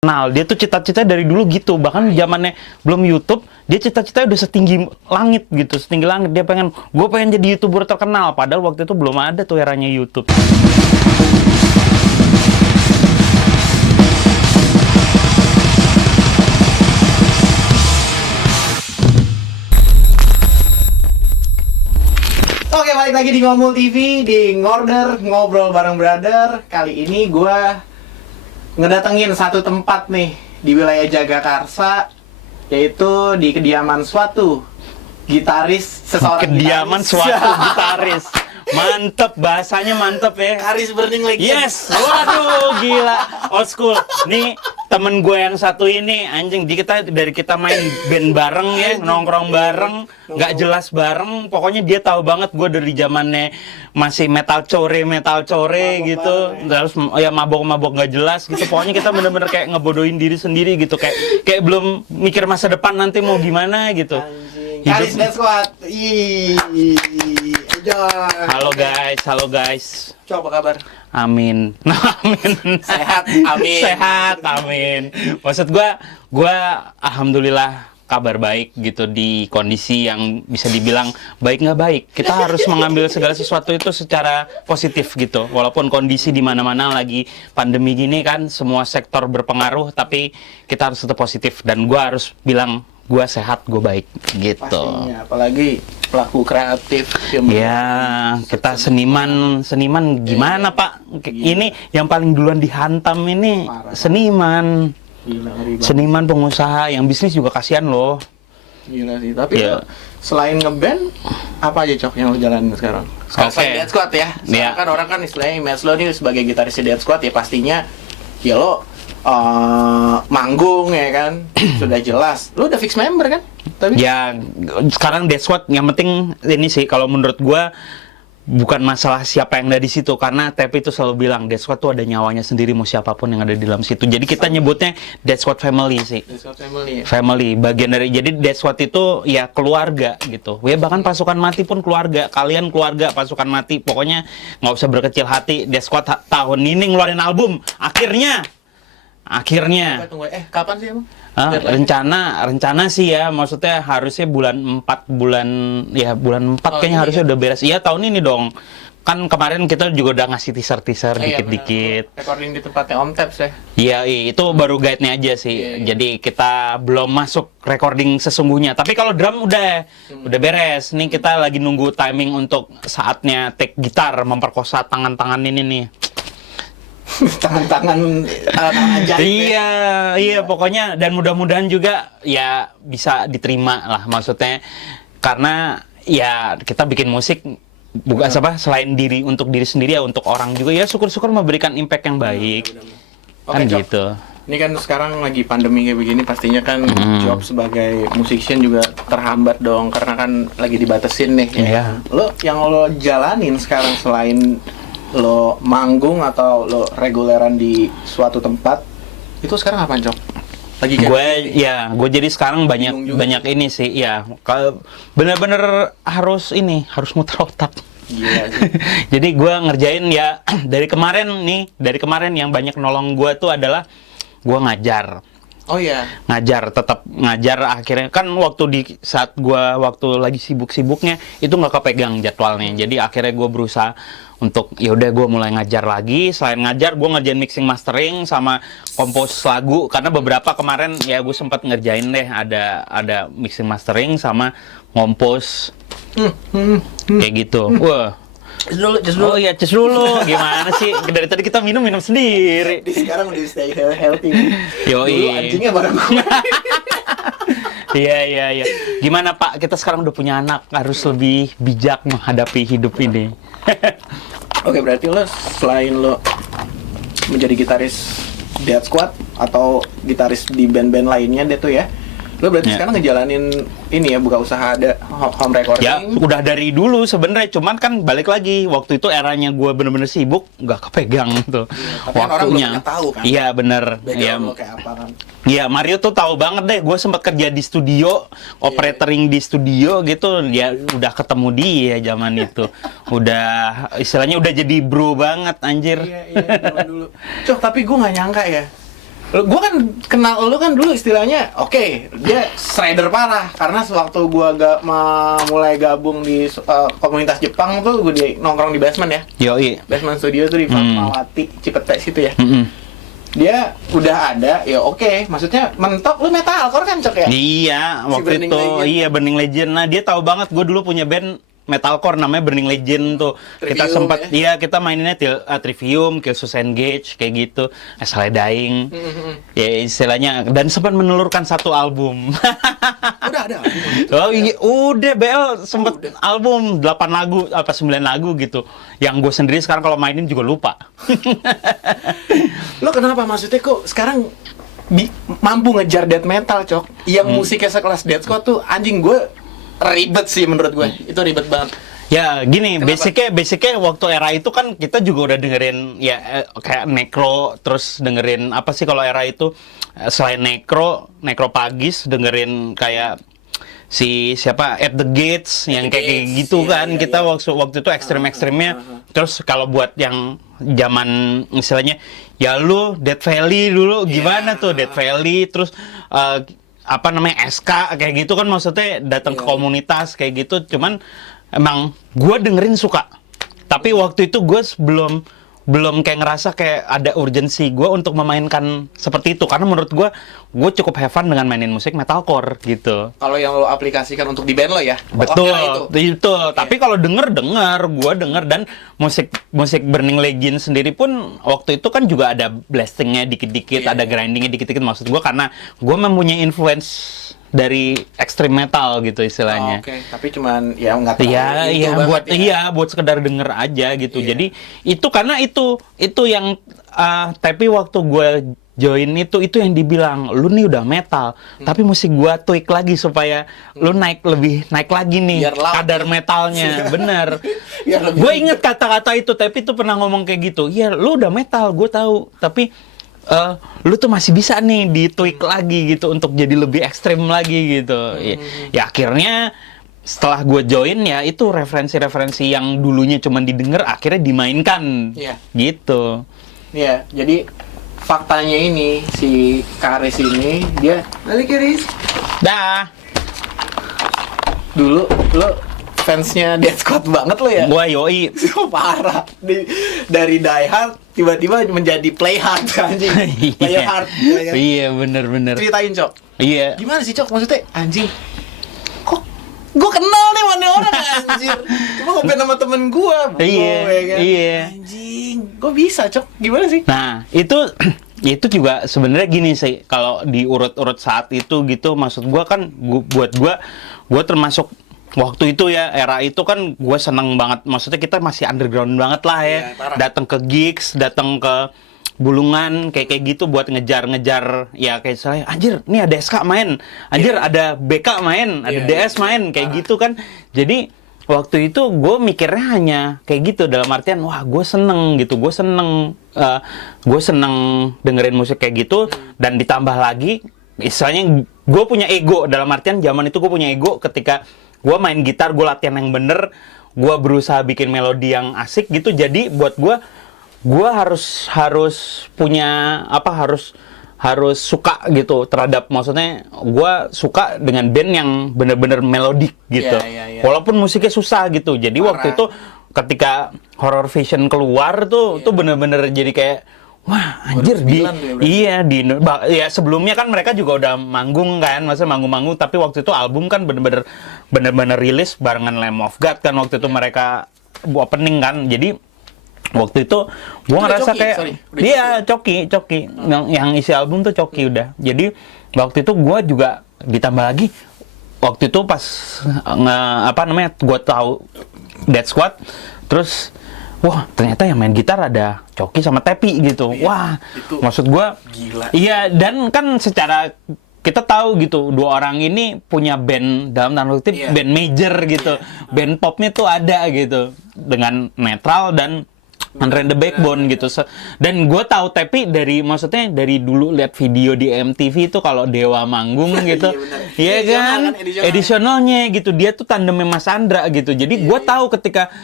Nah, dia tuh cita-cita dari dulu gitu. Bahkan zamannya belum YouTube, dia cita-citanya udah setinggi langit gitu, setinggi langit. Dia pengen, gue pengen jadi YouTuber terkenal. Padahal waktu itu belum ada tuh eranya YouTube. Oke, balik lagi di Ngomul TV, di Ngorder, Ngobrol Bareng Brother. Kali ini gue ngedatengin satu tempat nih di wilayah Jagakarsa, yaitu di kediaman suatu gitaris, seseorang Kediaman gitaris. suatu gitaris. Mantep, bahasanya mantep ya. Haris Burning Legend. Yes, waduh gila, old school. Nih temen gue yang satu ini anjing, dari kita main band bareng ya, nongkrong bareng, nggak jelas bareng. Pokoknya dia tahu banget gue dari zamannya masih metal core Mabok gitu, bareng, terus ya mabok nggak jelas gitu. Pokoknya kita bener-bener kayak ngebodohin diri sendiri gitu, kayak belum mikir masa depan nanti mau gimana gitu. Anjing. Haris Dead Squad. Enjoy. Halo guys. Coba kabar? Amin. Amin. Sehat, amin. Sehat, amin. Maksud gue alhamdulillah kabar baik gitu di kondisi yang bisa dibilang baik nggak baik. Kita harus mengambil segala sesuatu itu secara positif gitu. Walaupun kondisi di mana-mana lagi pandemi gini kan, semua sektor berpengaruh, tapi kita harus tetap positif. Dan gue harus bilang gue sehat, gue baik gitu. Pastinya, apalagi pelaku kreatif. Ya, kita seniman gimana Pak? Ini yang paling duluan dihantam ini Parah. seniman. Gila, ngeri banget. Seniman, pengusaha, yang bisnis juga kasihan loh. Gila sih, tapi Iya. lo, selain ngeband, apa aja Cok yang lo jalanin sekarang? Oke. Selain Dead Squad ya, sekarang Iya. kan orang kan istilahnya image lo nih sebagai gitaris di Dead Squad ya pastinya ya lo manggung ya kan, sudah jelas. Lo udah fix member kan? Tapi Ya, sekarang that's what yang penting ini sih kalau menurut gua bukan masalah siapa yang ada di situ, karena TP itu selalu bilang Dead Squad tuh ada nyawanya sendiri mau siapapun yang ada di dalam situ. Jadi kita nyebutnya Dead Squad family sih. Dead Squad family ya? Family, bagian dari, jadi Dead Squad itu ya keluarga gitu. Ya bahkan pasukan mati pun keluarga. Kalian keluarga pasukan mati. Pokoknya nggak usah berkecil hati. Dead Squad tahun ini ngeluarin album. Akhirnya. Tunggu, kapan sih emang? Rencana sih ya, maksudnya harusnya bulan 4 bulan 4 Oh, kayaknya ini harusnya ya? udah beres. Iya, tahun ini dong. Kan kemarin kita juga udah ngasih teaser Iya, dikit-dikit. benar. Recording di tempatnya Om Taps ya? Iya, itu baru guide-nya aja sih. Iya. Jadi kita belum masuk recording sesungguhnya. Tapi kalau drum udah beres. Nih kita lagi nunggu timing untuk saatnya take gitar, memperkosa tangan-tangan ini nih. Tangan-tangan ajaib ya? Iya, pokoknya, dan mudah-mudahan juga ya bisa diterima lah, maksudnya karena ya kita bikin musik bukan apa selain untuk diri sendiri ya, untuk orang juga ya, syukur-syukur memberikan impact yang baik. Oke, Kan Cok. gitu. Ini kan sekarang lagi pandemi kayak begini, pastinya kan job sebagai musician juga terhambat dong, karena kan lagi dibatasin nih. Ya. Iya. Yang lo jalanin sekarang selain lo manggung atau lo reguleran di suatu tempat, itu sekarang apa, Cok? Lagi kayak Gue jadi sekarang Bingung juga. banyak ini sih ya. Kalau bener-bener harus muter otak. Gila sih. Jadi gue ngerjain ya dari kemarin yang banyak nolong gue tuh adalah gue ngajar. Oh iya. Tetap ngajar. Akhirnya kan saat gua waktu lagi sibuk-sibuknya itu nggak kepegang jadwalnya. Jadi akhirnya gue berusaha untuk ya udah gue mulai ngajar lagi. Selain ngajar, gue ngerjain mixing mastering sama kompos lagu, karena beberapa kemarin ya gue sempat ngerjain deh, ada mixing mastering sama ngompos kayak gitu. Wah. Just dulu. Oh iya, cus dulu. Gimana sih? Dari tadi kita minum sendiri. Sekarang udah stay healthy. Yoi. Dulu anjingnya bareng gue. Iya. Gimana Pak? Kita sekarang udah punya anak, harus lebih bijak menghadapi hidup ini. Oke, berarti lo selain lo menjadi gitaris Dead Squad atau gitaris di band-band lainnya deh tuh ya, lo berarti Ya. sekarang ngejalanin ini ya, buka usaha ada home recording. Ya, udah dari dulu sebenarnya, cuman kan balik lagi, waktu itu eranya gue bener-bener sibuk, nggak kepegang tuh Tapi kan orang belum pernah tahu kan. Iya bener. Background Iya. lo kayak apa kan. Iya, Mario tuh tahu banget deh. Gue sempat kerja di studio, operating di studio gitu. Ya udah ketemu dia zaman itu. Udah istilahnya udah jadi bro banget anjir. Iya, zaman dulu. Cok, tapi gue nggak nyangka ya. Gue kan kenal lu kan dulu istilahnya, oke, dia shredder parah karena sewaktu gue mulai gabung di komunitas Jepang tuh gue nongkrong di basement ya. Yoi. Basement studio tuh di Fatmawati, Cipete situ ya. Dia udah ada, ya oke. Maksudnya mentok lu metalcore kan Cok ya? Iya, waktu Burning itu Legend. iya Burning Legend. Nah, dia tahu banget gue dulu punya band metalcore namanya Burning Legend tuh. Kita Trivium, sempat ya? iya kita maininnya Trivium, Killswitch Engage kayak gitu. Slay Dying. Ya istilahnya dan sempat menelurkan satu album. Udah ada. Oh iya, udah BL sempet album 8 lagu apa 9 lagu gitu. Yang gue sendiri sekarang kalau mainin juga lupa. Lo kenapa maksudnya kok sekarang mampu ngejar death metal Cok? Yang musiknya sekelas Death Squad tuh anjing gue ribet sih menurut gue. Itu ribet banget. Ya gini, Kenapa? basicnya waktu era itu kan kita juga udah dengerin ya kayak Necro, terus dengerin apa sih kalau era itu selain Necrophagus dengerin kayak si siapa At the Gates yang The kayak Gates, gitu iya, kan iya, kita iya. waktu itu ekstrimnya. Terus kalau buat yang zaman istilahnya ya lu Death Valley dulu gimana tuh Death Valley terus apa namanya SK kayak gitu kan maksudnya datang ke komunitas kayak gitu cuman emang gue dengerin suka tapi waktu itu gue belum kayak ngerasa kayak ada urgensi gue untuk memainkan seperti itu karena menurut gue cukup have fun dengan mainin musik metalcore gitu. Kalau yang lo aplikasikan untuk di band lo ya. Betul, Oke lah itu. Tapi kalau denger, gue denger dan musik Burning Legend sendiri pun waktu itu kan juga ada blastingnya dikit-dikit, ada grindingnya dikit-dikit. Maksud gue karena gue mempunyai influence dari extreme metal gitu istilahnya. Oke, tapi cuman ya nggak terlalu Iya, itu buat banget ya. buat sekedar denger aja gitu. Iya. Jadi itu karena itu yang tapi waktu gue join itu yang dibilang lu nih udah metal, tapi musik gua tweak lagi supaya lu naik lagi nih Biar loud. kadar metalnya, bener. Biar lebih Gue inget kata-kata itu, tapi itu pernah ngomong kayak gitu. Iya, lu udah metal, gue tahu, tapi lu tuh masih bisa nih di tweak lagi gitu untuk jadi lebih ekstrim lagi gitu. Ya akhirnya setelah gue join ya itu referensi-referensi yang dulunya cuma didengar akhirnya dimainkan. Iya. Gitu. Iya, jadi faktanya ini si Karis ini dia balik Karis. Dah. Dulu lo fansnya Death Squad banget lo ya. Gua yoi. Parah. Dari Die Hard tiba-tiba menjadi Play Hard anjing. Play Iya. Hard. ya kan? Iya, bener. Ceritain, Cok. Iya. Gimana sih, Cok? Maksudnya anjing. Kok gue kenal nih mana orang anjir. Cuma ngobrol sama temen gue. Iya, iya. Anjing. Kok bisa, Cok? Gimana sih? Nah, itu juga sebenarnya gini sih, kalau diurut-urut saat itu gitu, maksud gua kan buat gua termasuk waktu itu ya, era itu kan gua seneng banget. Maksudnya kita masih underground banget lah ya. Iya, parah. Datang ke gigs, datang ke Bulungan kayak gitu buat ngejar ya kayak saya anjir nih ada SK main, anjir ada BK main, ada Iya, DS main kayak gitu kan. Jadi waktu itu gue mikirnya hanya kayak gitu dalam artian wah gue seneng gitu, gue seneng dengerin musik kayak gitu dan ditambah lagi istilahnya gue punya ego dalam artian zaman itu gue punya ego ketika gue main gitar, gue latihan yang bener, gue berusaha bikin melodi yang asik gitu. Jadi buat gue harus punya apa harus suka gitu terhadap, maksudnya gue suka dengan band yang bener-bener melodik gitu. Iya. Walaupun musiknya susah gitu. Jadi Parah. waktu itu ketika Horror Vision keluar tuh bener-bener jadi kayak wah anjir 2009 tuh ya berarti? iya ya sebelumnya kan mereka juga udah manggung kan, maksudnya manggung-manggung, tapi waktu itu album kan bener-bener rilis barengan Lamb of God kan waktu itu mereka opening kan. Jadi waktu itu gua Udah ngerasa Coki, kayak sorry. Udah dia Coki yang isi album tuh Coki udah. Jadi waktu itu gua juga ditambah lagi waktu itu pas gua tahu Death Squad, terus wah ternyata yang main gitar ada Coki sama Tepi gitu. Iya, Wah itu maksud gua gila. iya, dan kan secara kita tahu gitu dua orang ini punya band dalam tanda kutip Iya. band major gitu, band popnya tuh ada gitu dengan netral dan Andre and the Backbone gitu. Dan gue tahu tapi maksudnya dari dulu lihat video di MTV itu kalau Dewa manggung gitu, Iya, benar. iya Edisional kan, kan, edisionalnya gitu, dia tuh tandemnya Mas Andra gitu. Jadi gue tahu ketika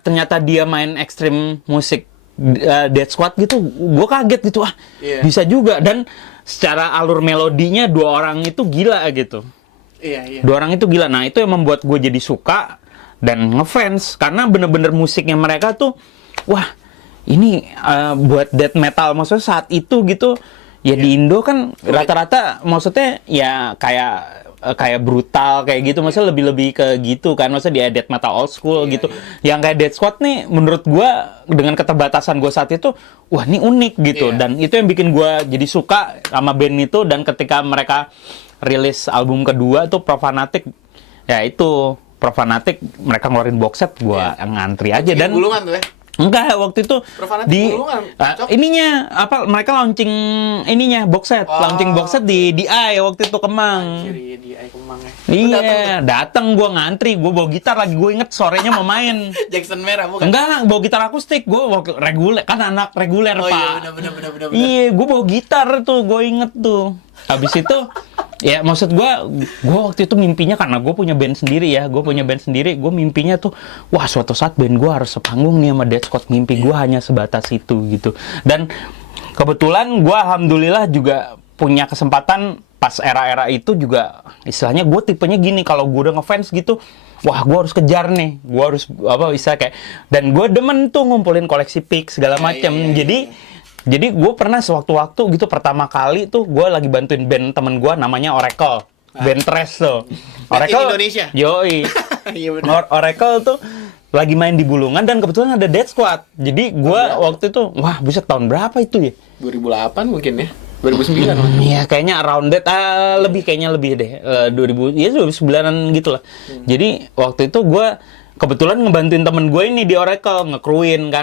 ternyata dia main ekstrim musik Dead Squad gitu, gue kaget gitu, Iya. bisa juga. Dan secara alur melodinya dua orang itu gila gitu. Iya. Dua orang itu gila. Nah, itu yang membuat gue jadi suka dan ngefans karena bener-bener musiknya mereka tuh, wah, ini buat death metal maksudnya saat itu gitu. Ya di Indo kan rata-rata maksudnya ya kayak brutal kayak gitu, maksudnya lebih ke gitu kan, maksudnya di death metal old school gitu. Yang kayak Dead Squad nih menurut gua dengan keterbatasan gua saat itu, wah ini unik gitu. Dan itu yang bikin gua jadi suka sama band itu. Dan ketika mereka rilis album kedua tuh Profanatic, ya itu Profanatic mereka ngeluarin box set, gua ngantri aja. Dan Bulungan tuh ya. enggak, waktu itu Profanatic di Bulungan, Cok. ininya apa, mereka launching ininya box set, launching box set di DI waktu itu Kemang. Anjir, iya, di Kemang ya. Iya, datang gua ngantri, gua bawa gitar lagi, gue inget sorenya mau main. Jackson merah bukan? Enggak, bawa gitar akustik, gua reguler, kan anak reguler, Oh iya, Pak. benar. Iya, gua bawa gitar tuh, gue inget tuh. Habis itu, ya maksud gua waktu itu mimpinya karena gue punya band sendiri ya, gue mimpinya tuh, wah suatu saat band gue harus sepanggung nih sama Dead Squad. Mimpi gue hanya sebatas itu gitu. Dan kebetulan gue alhamdulillah juga punya kesempatan pas era-era itu juga, istilahnya gue tipenya gini, kalau gue udah ngefans gitu, wah gue harus kejar nih, gue harus apa bisa kayak, dan gue demen tuh ngumpulin koleksi pick segala macam. Jadi gue pernah sewaktu-waktu gitu, pertama kali tuh gue lagi bantuin band temen gue namanya Oracle, band thrash tuh. Oracle Indonesia. Yoi. Iya benar. Oracle tuh lagi main di Bulungan dan kebetulan ada Dead Squad. Jadi gue waktu itu, wah buset, tahun berapa itu ya? 2008 mungkin ya. 2009. Iya kayaknya around that, kayaknya lebih deh, 2000, ya 2009an gitu lah. Jadi waktu itu gue kebetulan ngebantuin temen gue ini di Oracle, ngekruin,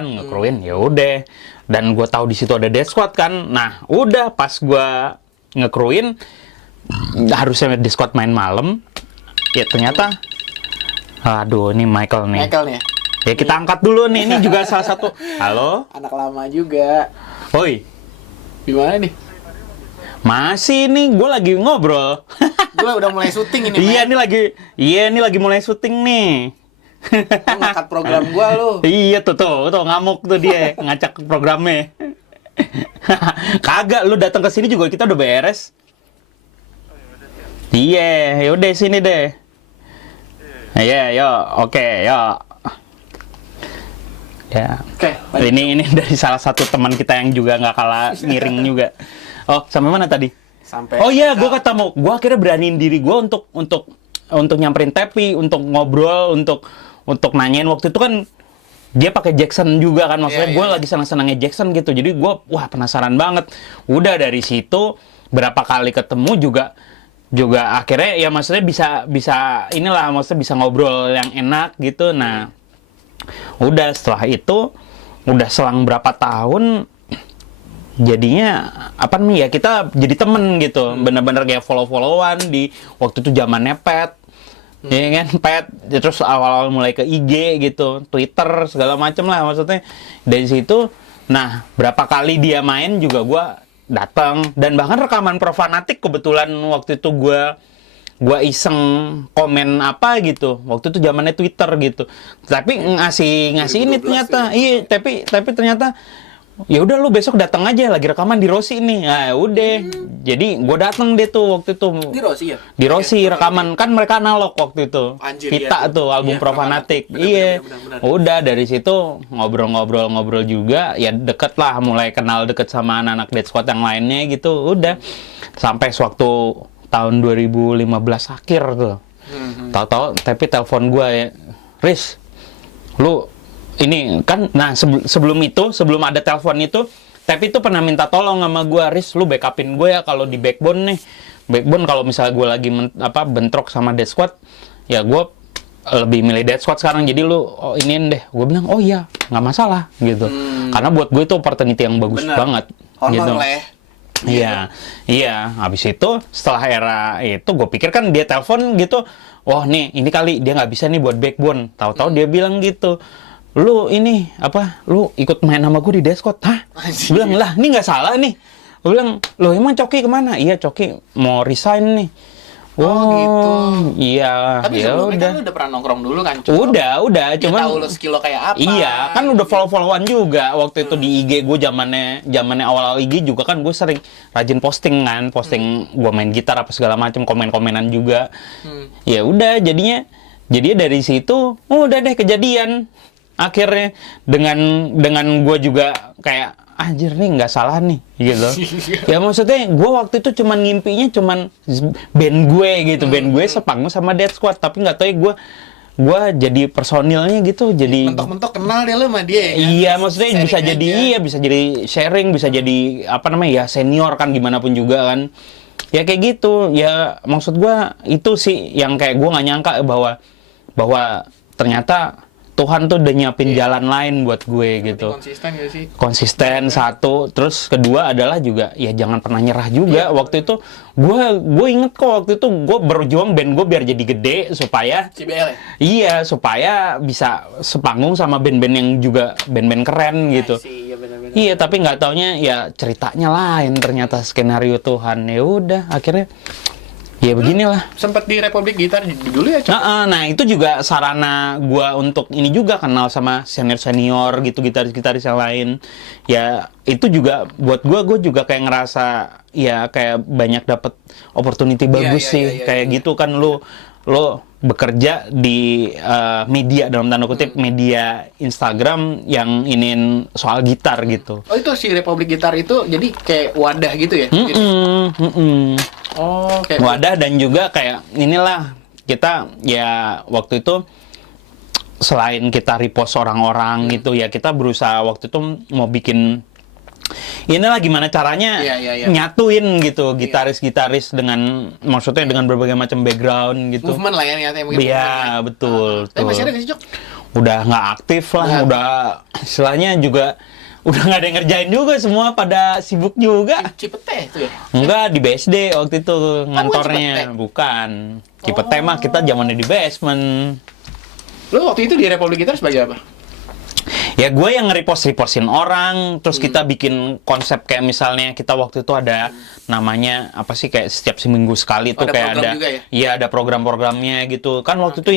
ya udah. Dan gue tahu di situ ada Dead Squad kan. Nah, udah pas gue ngekruin, harusnya Dead Squad main malam. Ya ternyata, aduh ini Michael nih. Ya kita angkat dulu nih, ini juga salah satu. Halo? Anak lama juga. Oi, Gimana nih? masih nih, gue lagi ngobrol. Gue udah mulai syuting ini. Iya, ini lagi mulai syuting nih. Lu ngangkat program gua lu. Iya tuh ngamuk tuh dia ngacak programnya. Kagak, lu datang ke sini juga kita udah beres. Iya, yaudah sini deh. Iya, yo, oke, yo. Ya. Oke, Ini dari salah satu teman kita yang juga nggak kalah ngiring juga. Oh, sampai mana tadi? sampai. Oh iya, gue ketemu. Gue akhirnya beraniin diri gue untuk nyamperin Tepi, untuk ngobrol, untuk nanyain. Waktu itu kan dia pakai Jackson juga kan, maksudnya gue lagi senang-senangnya Jackson gitu. Jadi gue wah penasaran banget. Udah dari situ berapa kali ketemu juga akhirnya ya maksudnya bisa inilah, maksudnya bisa ngobrol yang enak gitu. Nah, udah setelah itu udah selang berapa tahun jadinya apa nih ya, kita jadi temen gitu, bener-bener kayak follow-followan di waktu itu zamannya pet, ya kan, pet, terus awal-awal mulai ke IG gitu, Twitter segala macem lah, maksudnya dari situ. Nah berapa kali dia main juga gue datang, dan bahkan rekaman Profanatic kebetulan waktu itu gue iseng komen apa gitu, waktu itu zamannya Twitter gitu, tapi ngasih ini ternyata, iya tapi ternyata ya udah lu besok datang aja, lagi rekaman di Rossi nih. Nah, udah. Jadi gue datang deh tuh waktu itu. Di Rossi ya? Di Rossi rekaman, kan mereka analog waktu itu. Anjir, Kita iya, tuh album iya, Profanatic. bener, Iya. bener. Udah dari situ ngobrol juga, ya deket lah, mulai kenal deket sama anak-anak Dead Squad yang lainnya gitu. Udah. Sampai sewaktu tahun 2015 akhir tuh. Tahu-tahu tapi telepon gue ya, Riz, lu ini kan, nah sebelum ada telepon itu, tapi itu pernah minta tolong sama gue, Riz, lu backupin gue ya kalau di Backbone nih. Backbone kalau misalnya gue lagi bentrok sama Dead Squad, ya gue lebih milih Dead Squad sekarang, jadi lu iniin deh. Gue bilang, oh iya, nggak masalah gitu. Karena buat gue itu opportunity yang bagus banget. Honor gitu. lah ya. Iya. Habis itu setelah era itu gue pikir kan dia telepon gitu, wah nih ini kali dia nggak bisa nih buat Backbone. Tahu-tahu dia bilang gitu, lu ini lu ikut main sama gue di Dead Squad. Hah? Gue bilang, lah ini nggak salah nih. Gue bilang, lo emang Coki kemana? Iya, Coki mau resign nih. gitu. Iya, Tapi ya sebelumnya udah. kan lu udah pernah nongkrong dulu kan? Udah, Dia cuman tahu lu skill lo kayak apa. iya, kan udah follow-followan juga waktu itu di IG gue zamannya awal-awal IG juga kan gue sering rajin posting kan, gue main gitar apa segala macam, komen-komenan juga. Ya udah jadinya dari situ udah deh kejadian. Akhirnya dengan gue juga kayak anjir nih nggak salah nih gitu. Ya maksudnya gue waktu itu cuman ngimpinya band gue gitu, band gue sepanggung sama Death Squad, tapi nggak tahu ya gue jadi personilnya gitu, jadi mentok-mentok kenal deh lu sama dia ya kan? iya maksudnya Sharing bisa jadi aja. iya bisa jadi sharing, bisa jadi apa namanya ya senior kan gimana pun juga kan. Ya kayak gitu. Ya maksud gue itu sih yang kayak gue nggak nyangka bahwa ternyata Tuhan tuh udah nyiapin jalan lain buat gue gitu. Konsisten gak sih? Konsisten satu, terus kedua adalah juga ya jangan pernah nyerah juga. Waktu itu gue inget kok waktu itu gue berjuang band gue biar jadi gede supaya CBL ya? iya supaya bisa sepanggung sama band-band yang juga band-band keren gitu. Iya benar-benar. Iya, tapi nggak taunya ya ceritanya lain ternyata skenario Tuhan. Ya udah akhirnya ya beginilah. Sempet di Republik Gitar dulu ya, Cok? Nah, itu juga sarana gua untuk ini juga kenal sama senior-senior gitu, gitaris-gitaris yang lain. Ya, itu juga buat gua juga kayak ngerasa ya kayak banyak dapat opportunity bagus sih. Kayak gitu kan lo bekerja di media dalam tanda kutip media Instagram yang iniin soal gitar gitu. Oh, itu si Republik Gitar itu jadi kayak wadah gitu ya? Oh, kayak Wadah dan juga kayak inilah kita ya waktu itu selain kita repost orang-orang gitu ya kita berusaha waktu itu mau bikin inilah gimana caranya nyatuin gitu gitaris-gitaris dengan maksudnya dengan berbagai macam background gitu. movement lah ya nyatanya mungkin. Iya, betul. Tapi masih ada nggak sih, Cok? Udah nggak aktif lah, udah istilahnya juga udah nggak ada yang ngerjain juga, semua pada sibuk juga. Cipete itu ya? Enggak, di BSD waktu itu ngantornya. Cipete? Bukan. Cipete mah kita zamannya di basement. Lu waktu itu di Republik Gitar sebagai apa? Ya gue yang nge-repost-repostin orang, terus kita bikin konsep kayak misalnya kita waktu itu ada namanya apa sih kayak setiap seminggu sekali tuh ada kayak program ada juga ya? Iya ada program-programnya gitu. Kan waktu itu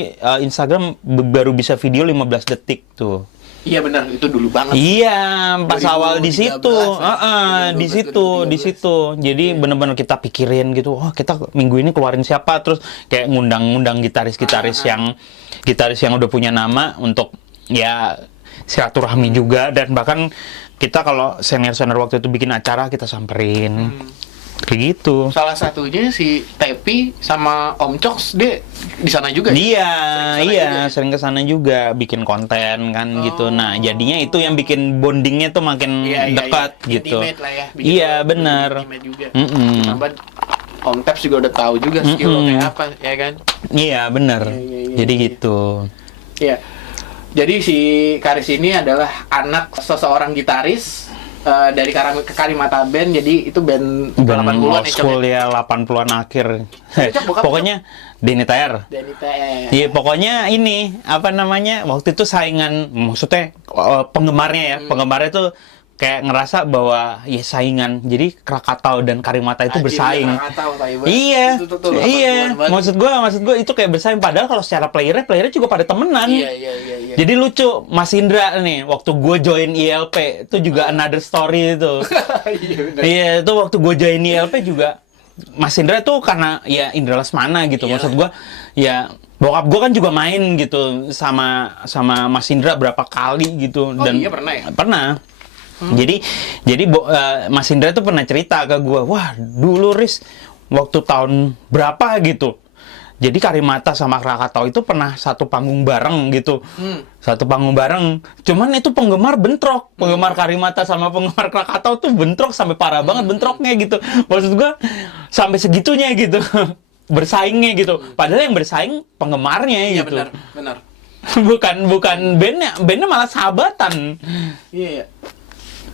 Instagram baru bisa video 15 detik tuh. Iya benar, itu dulu banget. Iya, pas awal di 2013, situ, ya. di situ. Jadi benar-benar kita pikirin gitu, oh kita minggu ini keluarin siapa, terus kayak ngundang-ngundang gitaris-gitaris yang udah punya nama untuk ya silaturahmi juga, dan bahkan kita kalau senior-senior waktu itu bikin acara kita samperin. Kayak gitu. Salah satunya si Tepi sama Om Cox dia di sana juga. Iya, sering kesana juga bikin konten kan gitu. Nah, jadinya itu yang bikin bondingnya tuh makin dekat gitu. Intimate lah ya. Iya, benar. Juga. Tambah Om Teps juga udah tahu juga skill lo kayak apa, ya kan? Iya, benar. Jadi gitu. Iya. Jadi si Karis ini adalah anak seseorang gitaris dari Karimata Band, jadi itu band 80-an old school ya, 80-an akhir. Pokoknya Denny TR. Iya, pokoknya ini apa namanya? Waktu itu saingan, maksudnya penggemarnya tuh kayak ngerasa bahwa ya saingan. Jadi Krakatau dan Karimata itu bersaing. Iya. Maksud gua itu kayak bersaing, padahal kalau secara playernya juga pada temenan. Iya. Jadi lucu, Mas Indra nih, waktu gue join ILP, itu juga another story itu. Iya, itu waktu gue join ILP juga, Mas Indra tuh karena ya Indra Lesmana gitu. Maksud gue, ya bokap gue kan juga main gitu sama Mas Indra berapa kali gitu. Dan iya pernah ya? Pernah. Jadi Mas Indra tuh pernah cerita ke gue, wah dulu Riz, waktu tahun berapa gitu. Jadi Karimata sama Krakatau itu pernah satu panggung bareng gitu. Satu panggung bareng. Cuman itu penggemar bentrok. Penggemar Karimata sama penggemar Krakatau tuh bentrok sampai parah banget bentroknya gitu. Maksud gua sampai segitunya gitu. Bersaingnya gitu. Padahal yang bersaing penggemarnya gitu. Iya benar. bukan bandnya malah sahabatan. Iya.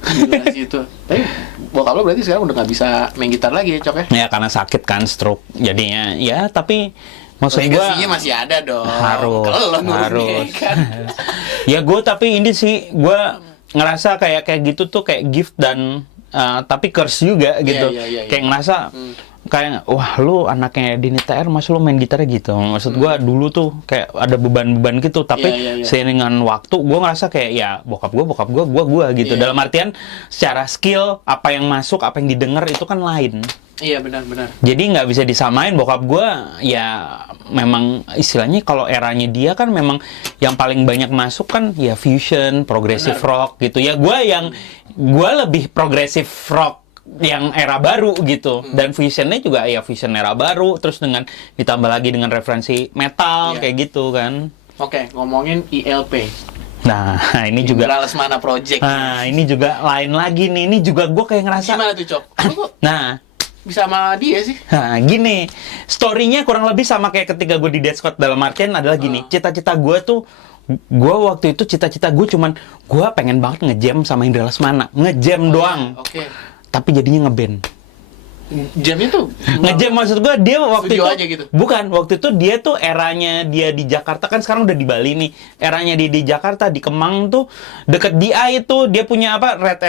Gila sih itu. Tapi bokap lo berarti sekarang udah nggak bisa main gitar lagi ya, Cok ya? Ya karena sakit kan, stroke. Jadinya ya tapi maksud gue masih ada dong. Harus. Kan? Ya gue tapi ini sih gue ngerasa kayak gitu tuh kayak gift dan tapi curse juga gitu. Iya. Kayak ngerasa kayak wah lu anaknya Dini TR masa lu main gitarnya gitu. Maksud gua dulu tuh kayak ada beban-beban gitu, tapi Iya. seiring dengan waktu gua ngerasa kayak ya bokap gua gitu. Iya. Dalam artian secara skill apa yang masuk, apa yang didengar itu kan lain. Iya, benar. Jadi nggak bisa disamain. Bokap gua ya memang istilahnya kalau eranya dia kan memang yang paling banyak masuk kan ya fusion, progressive rock gitu. Ya gua lebih progressive rock yang era baru gitu, dan fusionnya juga ya fusion era baru, terus dengan ditambah lagi dengan referensi metal kayak gitu kan. Oke, ngomongin ILP. Nah ini juga Indra Lesmana Project. nah ini juga lain lagi nih. Ini juga gue kayak ngerasa Gimana tuh, Cok? Lu kok nah bisa sama dia sih? gini, story-nya kurang lebih sama kayak ketika gue di Dead Squad. Dalam artian adalah gini, cita-cita gue tuh, gue waktu itu cita-cita gue cuman gue pengen banget ngejam sama Indra Lesmana, ngejam doang. Oke. Tapi jadinya ngeband. Jamnya tuh Ngejam maksud gue dia waktu Studio itu aja gitu? bukan, waktu itu dia tuh eranya dia di Jakarta, kan sekarang udah di Bali nih. Eranya dia di Jakarta, di Kemang tuh deket DI itu dia punya apa Red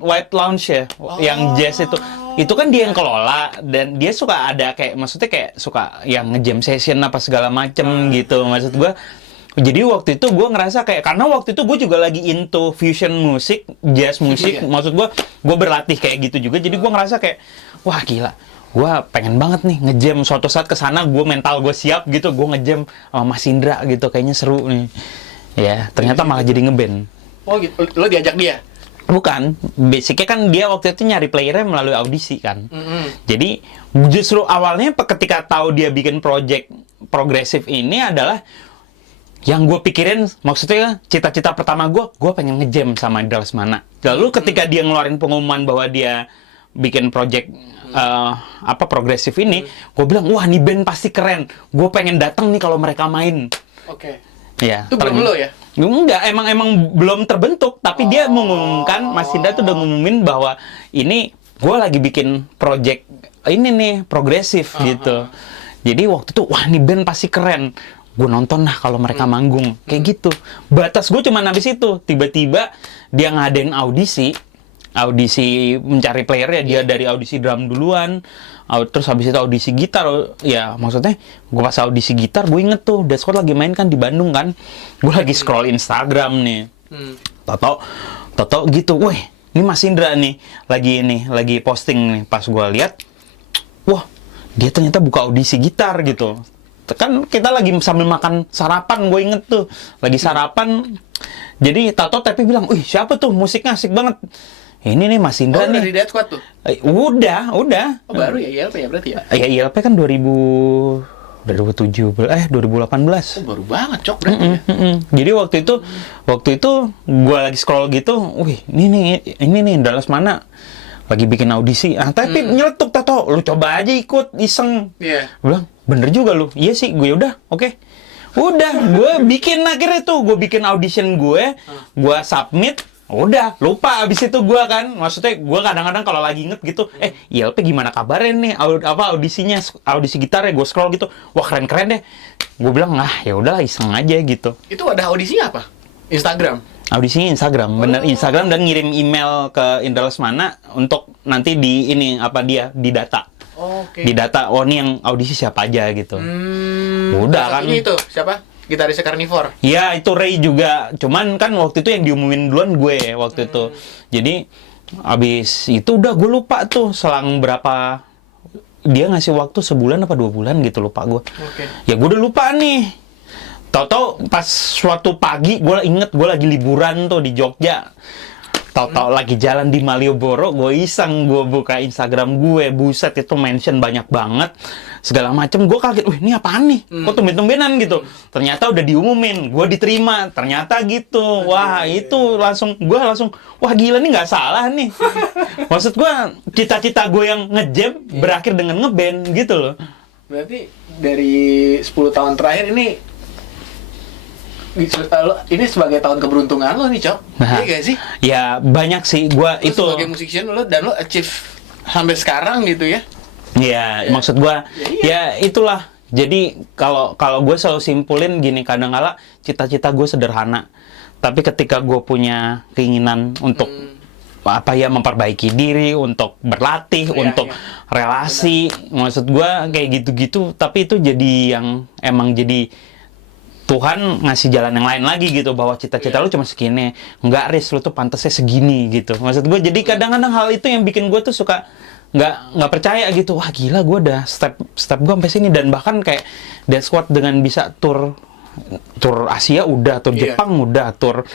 White Lounge ya, yang jazz itu. Itu kan dia yang kelola, dan dia suka ada kayak, maksudnya kayak suka yang ngejam session apa segala macem gitu. Maksud gue, jadi waktu itu gue ngerasa kayak, karena waktu itu gue juga lagi into fusion musik, jazz musik, maksud gue berlatih kayak gitu juga. Jadi gue ngerasa kayak, wah gila, gue pengen banget nih ngejam. Suatu saat kesana gue mental gue siap gitu, gue ngejam sama Mas Indra gitu, kayaknya seru nih. Ya, ternyata malah jadi ngeband. Oh gitu, lo diajak dia? Bukan, basicnya kan dia waktu itu nyari playernya melalui audisi kan. Jadi justru awalnya ketika tahu dia bikin project progresif ini adalah yang gue pikirin, maksudnya cita-cita pertama gue pengen ngejam sama Indra Lesmana. Lalu ketika dia ngeluarin pengumuman bahwa dia bikin project progresif ini, gue bilang wah nih band pasti keren. Gue pengen datang nih kalau mereka main. Oke. Ya, Itu belum lo ya? Enggak, emang belum terbentuk, tapi dia mengumumkan, Mas Indra tuh udah ngumumin bahwa ini gue lagi bikin project ini nih progresif gitu. Jadi waktu itu wah nih band pasti keren. Gue nonton lah kalau mereka manggung kayak gitu. Batas gue cuma habis itu. Tiba-tiba dia ngadain audisi mencari player ya. Dia dari audisi drum duluan, terus habis itu audisi gitar. Ya maksudnya gue pas audisi gitar gue inget tuh Dead Squad lagi main kan di Bandung kan. Gue lagi scroll Instagram nih. Toto gitu, weh ini Mas Indra nih lagi posting nih. Pas gue lihat, wah dia ternyata buka audisi gitar gitu. Kan kita lagi sambil makan sarapan, gue inget tuh lagi sarapan. Jadi Tato tapi bilang, wih siapa tuh musiknya asik banget. Ini nih Mas Indra nih. Dari Dead Squad tuh? Udah. Oh baru ya ILP ya berarti ya? Ya ILP kan 2018. Oh baru banget, Cok, berarti ya? Jadi waktu itu gue lagi scroll gitu, wih ini nih Indra Lesmana lagi bikin audisi. Tapi nyeletuk Tato, lu coba aja ikut iseng. Iya. Gue bilang, bener juga lu. Iya sih, gue udah, oke. Udah, gue bikin akhirnya tuh, gue bikin audition gue submit, udah, lupa abis itu gue kan. Maksudnya gue kadang-kadang kalau lagi inget gitu, ILP gimana kabarnya nih, audisi gitarnya, gue scroll gitu, wah keren-keren deh. Gue bilang, ya udahlah iseng aja gitu. Itu ada audisinya apa? Instagram? Audisinya Instagram, bener Instagram, dan ngirim email ke Indra Lesmana untuk nanti didata. Oke. Didata, oh nih yang audisi siapa aja gitu. Udah Salah kan. satunya itu siapa? Gitarisnya Carnivore. Ya itu Ray juga, cuman kan waktu itu yang diumumin duluan gue waktu itu. Jadi abis itu udah gue lupa tuh selang berapa, dia ngasih waktu sebulan apa 2 bulan gitu, lupa gue. Oke. Ya gue udah lupa nih. Tahu-tahu pas suatu pagi gue inget gue lagi liburan tuh di Jogja. Tahu-tahu lagi jalan di Malioboro, gue iseng gue buka Instagram gue, buset itu mention banyak banget segala macem. Gue kaget, wih ini apaan nih? Kok tumben-tumbenan gitu? Ternyata udah diumumin, gue diterima. Ternyata gitu. Wah itu gue langsung, wah gila nih nggak salah nih. Maksud gue cita-cita gue yang ngejam berakhir dengan ngeband gitu loh. Berarti dari 10 tahun terakhir ini sebagai tahun keberuntungan lo nih, Cok. Iya gak sih? Ya banyak sih gua Lo itu. sebagai musician dan lo achieve sampai sekarang gitu ya. Iya, maksud gua ya itulah. Jadi kalau gue selalu simpulin gini, kadang-kala cita-cita gue sederhana. Tapi ketika gue punya keinginan untuk apa ya, memperbaiki diri, untuk berlatih, untuk relasi. Maksud gua kayak gitu-gitu, tapi itu jadi yang emang jadi Tuhan ngasih jalan yang lain lagi gitu, bahwa cita-cita lu cuma segini, nggak Riz, lu tuh pantasnya segini gitu. Maksud gue, jadi kadang-kadang hal itu yang bikin gue tuh suka nggak percaya gitu. Wah gila, gue udah step gue sampai sini, dan bahkan kayak Death Squad dengan bisa tur Asia udah, tur Jepang udah, tur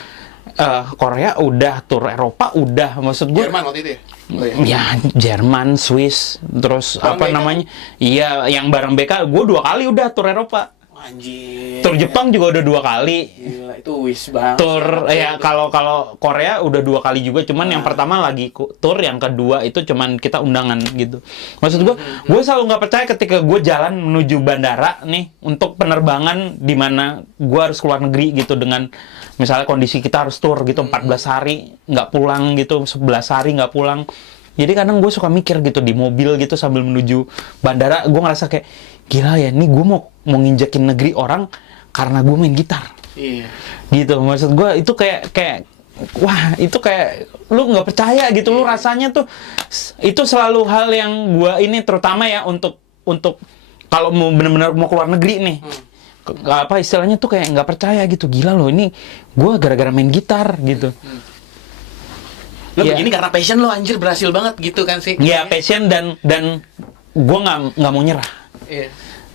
Korea udah, tur Eropa udah. Maksud gue Jerman waktu itu ya? Oh, ya Jerman, Swiss, terus bareng apa BK. namanya? Iya, yang bareng BK gue 2 kali udah tur Eropa. Anjir. Tur Jepang juga udah 2 kali. Gila, itu wis banget. Tur ya, kalau Korea udah 2 kali juga, cuman yang pertama lagi tur, yang kedua itu cuman kita undangan gitu. Maksud gue selalu nggak percaya ketika gue jalan menuju bandara nih untuk penerbangan di mana gue harus keluar negeri gitu, dengan misalnya kondisi kita harus tur gitu 14 hari nggak pulang gitu, 11 hari nggak pulang. Jadi kadang gue suka mikir gitu di mobil gitu sambil menuju bandara, gue ngerasa kayak gila ya, nih gue mau nginjekin negeri orang karena gue main gitar. Iya. Gitu, maksud gue itu kayak wah, itu kayak lu nggak percaya gitu. Lu rasanya tuh itu selalu hal yang gue ini, terutama ya untuk kalau mau benar-benar mau keluar negeri nih. Apa istilahnya tuh kayak nggak percaya gitu. Gila loh, ini gue gara-gara main gitar gitu. Lo Iya. begini karena passion lo, anjir, berhasil banget gitu kan sih? Ya passion, dan gue nggak mau nyerah. Iya.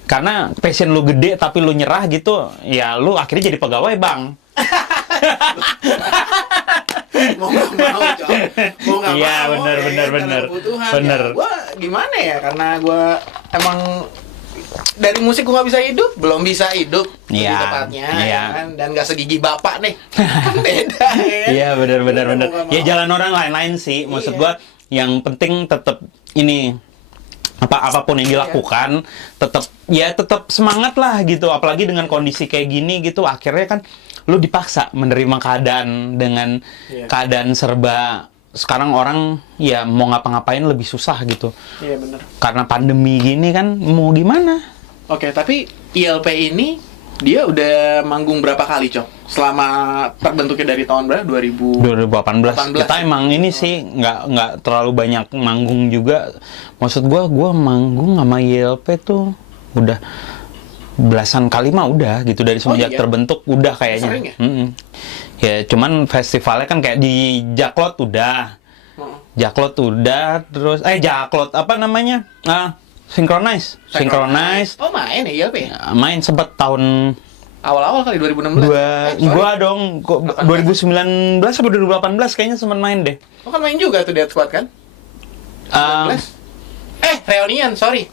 Karena passion lu gede tapi lu nyerah gitu, ya lu akhirnya jadi pegawai bank. Mau nggak mau, Cok. Mau nggak Iya, mau. bener, ya, bener, karena bener. kebutuhan. Bener. Ya, gue gimana ya? Karena gue emang dari musik gue nggak bisa hidup, belum bisa hidup lebih Iya, tepatnya, iya. ya kan? Dan nggak segigi bapak nih, kan beda. Ya kan? Iya, bener. Mau nggak Ya mau. jalan orang lain-lain sih. Maksud Iya. gua yang penting tetap ini, apapun yang dilakukan tetap semangat lah gitu. Apalagi dengan kondisi kayak gini gitu, akhirnya kan lu dipaksa menerima keadaan dengan Iya. keadaan serba sekarang. Orang ya mau ngapa-ngapain lebih susah gitu. Iya bener. Karena pandemi gini kan, mau gimana? Oke, tapi ILP ini dia udah manggung berapa kali, Cok? Selama terbentuknya dari tahun berapa? 2018. 18. Kita emang ini sih nggak terlalu banyak manggung juga. Maksud gua manggung sama YLP tuh udah belasan kali mah udah gitu, dari semenjak iya? terbentuk udah kayaknya. Sering ya? Ya cuman festivalnya kan kayak di Jaklot udah. Jaklot udah, terus Jaklot apa namanya? Synchronize. Oh, main ya ILP ya? Main sempet tahun Awal-awal kali 2016. gua dong 2019 atau 2018 kayaknya sempat main deh. Oh, kan main juga tuh Death Squad kan? 19. Reunion, sorry.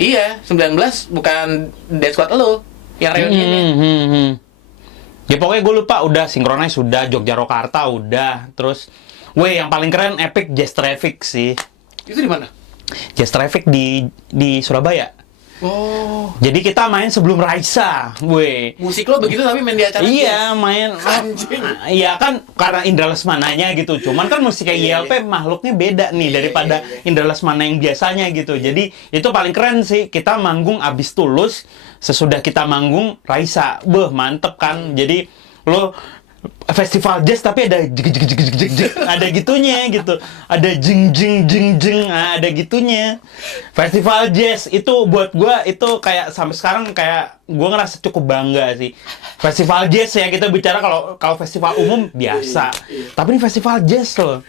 Iya, 19 bukan Death Squad lo. Yang reunionnya. Ya pokoknya gue lupa, udah Synchronize udah, Jogja Rokarta udah, terus yang paling keren Epic Jazz Traffic sih. Itu di mana? Jazz Traffic di Surabaya. Oh. Jadi kita main sebelum Raisa, Musik lo begitu tapi main di acara Iya, jazz. main. Anjing. Iya kan, karena Indra Lesmananya gitu. Cuman kan musik kayak Iya, YLP makhluknya beda nih daripada iya. Indra Lesmana yang biasanya gitu. Jadi itu paling keren sih. Kita manggung abis Tulus, sesudah kita manggung Raisa. Mantep kan. Jadi lo festival jazz tapi ada jeg, ada gitunya gitu. Ada jeng, ada gitunya. Festival jazz itu buat gua itu kayak sampai sekarang kayak gua ngerasa cukup bangga sih. Festival jazz ya, kita bicara kalau festival umum biasa. Tapi ini festival jazz loh.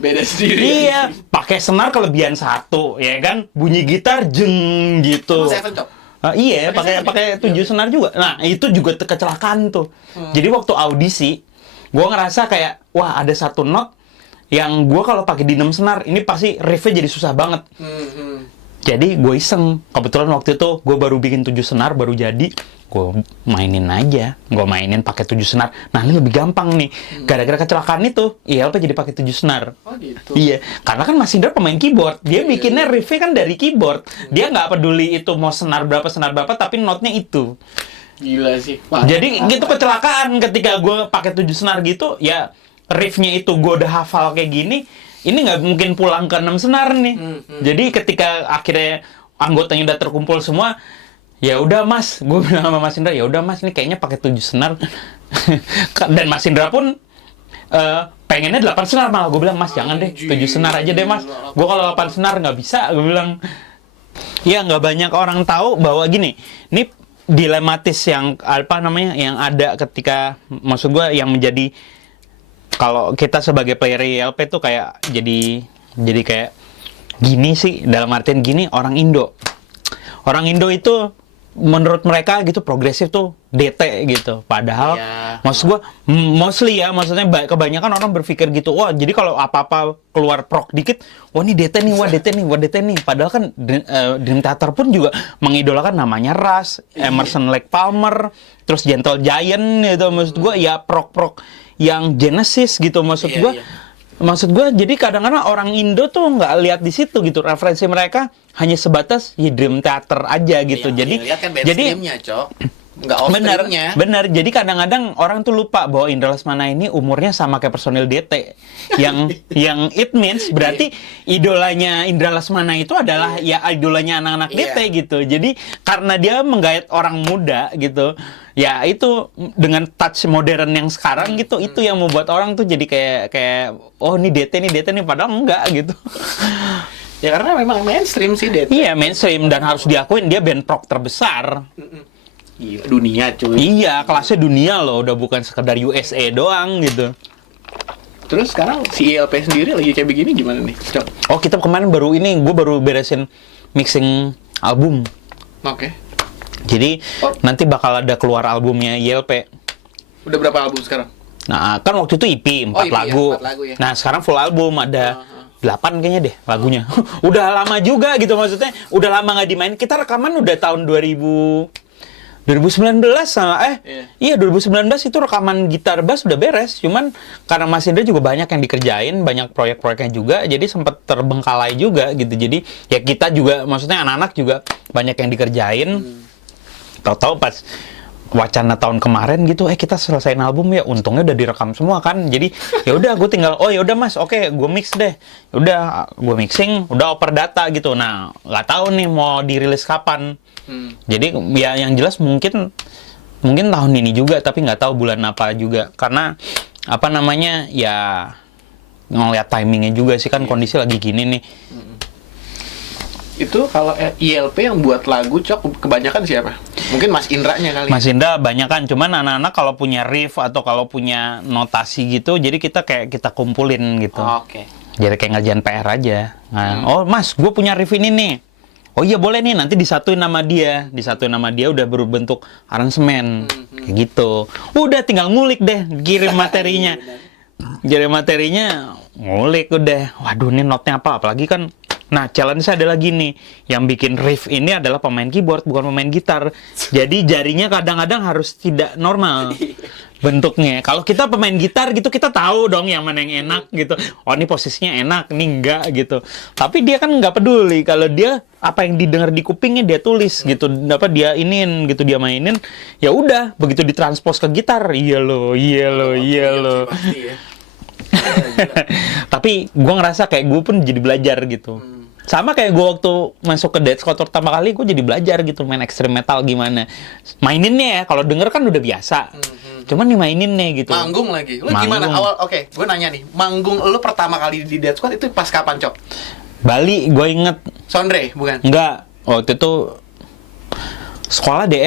Beda sendiri. Iya, pakai senar kelebihan 1 ya kan. Bunyi gitar jeng gitu. Seven, Cok. Iya, Pakai pakai 7 senar juga. Nah, itu juga kecelakaan tuh. Jadi waktu audisi, gua ngerasa kayak wah, ada satu not yang gua kalau pakai di 6 senar ini pasti riffnya jadi susah banget. Jadi gue iseng, kebetulan waktu itu gue baru bikin 7 senar, baru jadi, gue mainin aja, gue mainin pakai 7 senar. Nah ini lebih gampang nih, gara-gara kecelakaan itu, ILP jadi pakai 7 senar. Oh gitu. Iya, karena kan Mas Indra pemain keyboard, dia bikinnya riffnya kan dari keyboard, dia nggak peduli itu mau senar berapa, tapi notnya itu. Gila sih. Jadi gitu kecelakaan ketika gue pakai 7 senar gitu, ya riffnya itu gue udah hafal kayak gini. Ini nggak mungkin pulang ke 6 senar nih. Jadi ketika akhirnya anggotanya udah terkumpul semua, ya udah Mas, gue bilang sama Mas Indra, ya udah Mas, ini kayaknya pakai 7 senar. Dan Mas Indra pun pengennya 8 senar, malah gue bilang, Mas jangan deh, 7 senar aja deh Mas. Gue kalau 8 senar nggak bisa, gue bilang. Ya nggak banyak orang tahu bahwa gini, ini dilematis yang apa namanya, yang ada ketika, maksud gue yang menjadi, kalau kita sebagai player ILP tuh kayak jadi kayak gini sih, dalam artian gini, orang Indo itu menurut mereka gitu progresif tuh DT gitu, padahal maksud gua mostly ya, maksudnya kebanyakan orang berpikir gitu, wah jadi kalau apa-apa keluar prok dikit, wah ini DT nih, wah DT nih, padahal kan Dream Theater pun juga mengidolakan namanya Rush, Emerson Lake Palmer, terus Gentle Giant gitu, maksud gua ya prok yang Genesis gitu, maksud gua. Maksud gue, jadi kadang-kadang orang Indo tuh nggak lihat di situ gitu, referensi mereka hanya sebatas ya Dream Theater aja gitu. Jadi kan Cok. Nggak bener. Jadi kadang-kadang orang tuh lupa bahwa Indra Lesmana ini umurnya sama kayak personil DT. yang it means berarti idolanya Indra Lesmana itu adalah ya idolanya anak-anak DT gitu. Jadi karena dia menggait orang muda gitu. Ya itu dengan touch modern yang sekarang gitu, itu yang membuat orang tuh jadi kayak oh ini DT nih, padahal enggak gitu. Ya karena memang mainstream sih DT. Iya mainstream, dan harus diakuin dia band prog terbesar. Iya, dunia cuy. Iya, kelasnya dunia loh, udah bukan sekedar USA doang gitu. Terus sekarang si ILP sendiri lagi kayak begini gimana nih, Cok? Oh kita kemarin gue baru beresin mixing album. Oke. Jadi nanti bakal ada keluar albumnya ILP. Udah berapa album sekarang? Nah, kan waktu itu EP 4 lagu. 4 lagu ya. Nah, sekarang full album ada 8 kayaknya deh lagunya. Udah lama juga gitu, maksudnya. Udah lama nggak dimain. Kita rekaman udah tahun 2019 sama iya 2019 itu rekaman gitar bass udah beres. Cuman karena Mas Indra juga banyak yang dikerjain, banyak proyek-proyeknya juga, jadi sempat terbengkalai juga gitu. Jadi ya kita juga, maksudnya anak-anak juga banyak yang dikerjain. Tahu-tahu pas wacana tahun kemarin gitu, kita selesaiin album ya, untungnya udah direkam semua kan. Jadi ya udah gue tinggal, oh ya udah Mas, oke gue mix deh. Udah gue mixing, udah oper data gitu. Nah, nggak tahu nih mau dirilis kapan. Jadi ya yang jelas mungkin tahun ini juga, tapi nggak tahu bulan apa juga. Karena apa namanya ya ngeliat timingnya juga sih kan, kondisi lagi gini nih. Itu kalau ILP yang buat lagu, Cok, kebanyakan siapa? Mungkin Mas Indra-nya kali. Mas Indra banyak kan, cuman anak-anak kalau punya riff atau kalau punya notasi gitu, jadi kita kumpulin gitu. Oke. Jadi kayak ngerjain PR aja. Nah, oh Mas, gue punya riff ini nih. Oh iya boleh nih, nanti disatuin nama dia. Disatuin nama dia udah berbentuk aransemen. Kayak gitu. Udah tinggal ngulik deh, kirim materinya. Kirim materinya, ngulik udah. Waduh, ini notnya apa? Apalagi kan. Nah, challenge-nya adalah gini, yang bikin riff ini adalah pemain keyboard, bukan pemain gitar. Jadi jarinya kadang-kadang harus tidak normal bentuknya. Kalau kita pemain gitar gitu, kita tahu dong yang mana yang enak gitu. Oh, ini posisinya enak, ini enggak gitu. Tapi dia kan nggak peduli. Kalau dia apa yang didengar di kupingnya dia tulis gitu. Apa dia inin gitu, dia mainin. Ya udah, begitu ditranspos ke gitar, iya loh. Tapi gue ngerasa kayak gue pun jadi belajar gitu. Sama kayak gue waktu masuk ke Dead Squad pertama kali, gue jadi belajar gitu main extreme metal gimana. Maininnya ya, kalau denger kan udah biasa. Cuman dimaininnya gitu. Manggung lagi. Lu gimana awal? Oke, gue nanya nih. Manggung lu pertama kali di Dead Squad itu pas kapan, Cok? Bali, gue inget. Sondre, bukan? Enggak. Waktu itu sekolah deh,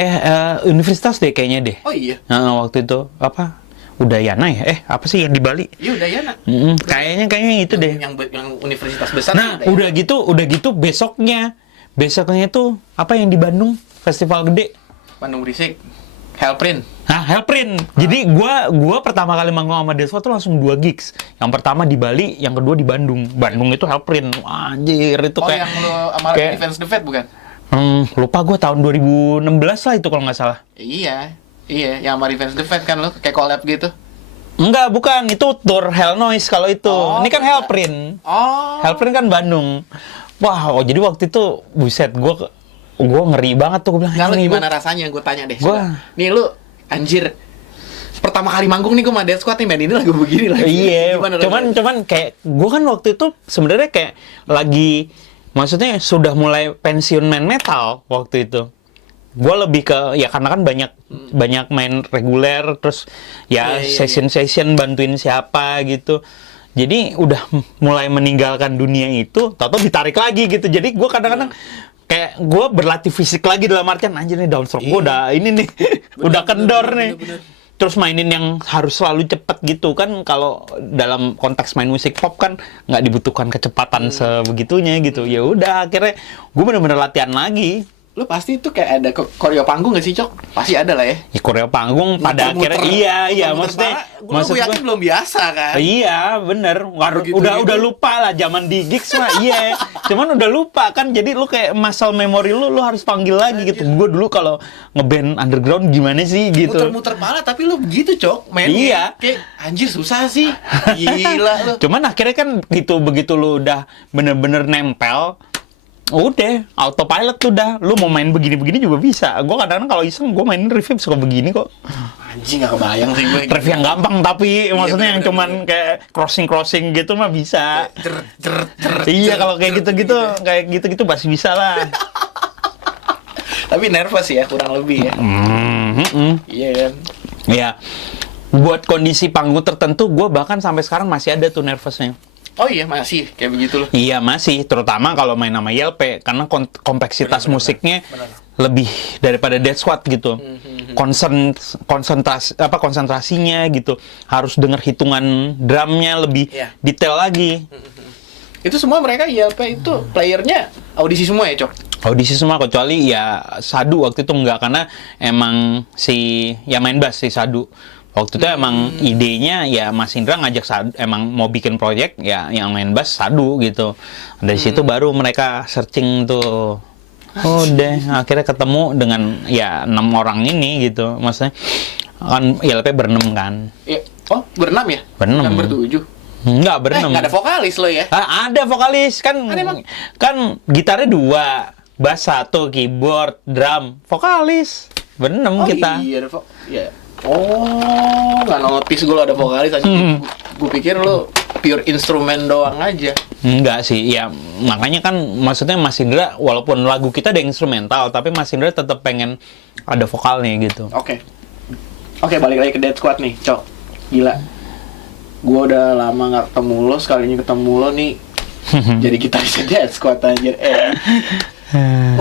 universitas deh kayaknya deh. Oh iya? Waktu itu, apa? Udayana ya? Apa sih yang di Bali? Iya Udayana. Kayaknya itu deh. Yang universitas besar. Nah, udah gitu besoknya itu apa yang di Bandung? Festival gede. Bandung Berisik. Hellprint. Hellprint. Jadi gua pertama kali manggung sama Dead Squad tuh langsung 2 gigs. Yang pertama di Bali, yang kedua di Bandung. Bandung itu Hellprint. Anjir, itu kayak yang lu sama Defense the Fate bukan? Lupa gua tahun 2016 lah itu kalau nggak salah. Iya, yang sama Revenge the Fate kan lo kayak collab gitu. Enggak, bukan. Itu tour Hell Noise kalau itu. Ini kan Hellprint. Hellprint kan Bandung. Wah, jadi waktu itu buset, gue ngeri banget tuh, gue bilang. Nah, lu gimana rasanya? Gue tanya deh. Nih lu, anjir. Pertama kali manggung nih gue sama Dead Squad nih, band ini lagu begini lagi. Iya, cuman kayak gue kan waktu itu sebenarnya kayak lagi, maksudnya sudah mulai pensiun main metal waktu itu. gue lebih ke ya karena kan banyak main reguler, terus ya session bantuin siapa gitu. Jadi udah mulai meninggalkan dunia itu, tau-tau ditarik lagi gitu. Jadi gue kadang-kadang kayak gue berlatih fisik lagi dalam artian anjir nih downstroke gue udah ini nih udah kendor nih. Terus mainin yang harus selalu cepet gitu kan, kalau dalam konteks main musik pop kan nggak dibutuhkan kecepatan sebegitunya gitu. Ya udah akhirnya gue bener-bener latihan lagi. Lu pasti itu kayak ada koreo panggung nggak sih, Cok? Pasti ada lah ya. Ya koreo panggung pada akhirnya iya maksudnya gue yakin belum biasa kan. Iya bener, Begitu, udah lupa lah zaman di gigs mah iya. Cuman udah lupa kan, jadi lu kayak muscle memory lu harus panggil lagi gitu. Gue dulu kalau ngeband underground gimana sih gitu. Muter-muter pala tapi lu begitu, Cok. Mainnya kayak anjir susah sih. Gila lu. Cuman akhirnya kan gitu, begitu lu udah bener-bener nempel, udah autopilot tuh dah, lu mau main begini-begini juga bisa. Gue kadang-kadang kalau iseng gue mainin riff suka begini kok. Anjing gak kebayang sih gue. Riff yang gampang tapi maksudnya yang cuman kayak crossing bisa mah bisa. Iya kalau kayak gitu pasti bisa lah. Tapi nervous ya kurang lebih ya. Iya kan. Iya. Buat kondisi panggung tertentu gue bahkan sampai sekarang masih ada tuh nervousnya. Oh iya masih kayak begitu loh. Iya masih, terutama kalau main sama YLP karena kompleksitas musiknya lebih daripada Dead Squad gitu. Konsentrasinya gitu. Harus dengar hitungan drumnya lebih detail lagi. Itu semua mereka YLP itu playernya audisi semua ya, Cok? Audisi semua kecuali ya Sadu waktu itu enggak, karena emang ya main bass si Sadu. Waktu itu emang idenya ya Mas Indra ngajak Sadu, emang mau bikin proyek ya yang main bass Sadu gitu. Dari situ baru mereka searching tuh. Oh deh, akhirnya ketemu dengan ya 6 orang ini gitu. Maksudnya kan ILP berenam kan. Ya. Oh, berenam ya? Berenam. Bukan bertujuh. Enggak, berenam. Nggak ada vokalis lo ya? Ada vokalis kan. Kan gitarnya 2, bass 1, keyboard, drum, vokalis. Berenam kita. Iya, ada ya. Oh, nggak notice gue lo ada vokalis aja. Gue pikir lo pure instrumen doang aja. Enggak sih, ya makanya kan maksudnya Mas Indra walaupun lagu kita ada instrumental, tapi Mas Indra tetap pengen ada vokalnya gitu. Oke, balik lagi ke Dead Squad nih, Cok. Gila, gue udah lama nggak ketemu lo, sekalinya ketemu lo nih. Jadi kita bisa Dead Squad aja.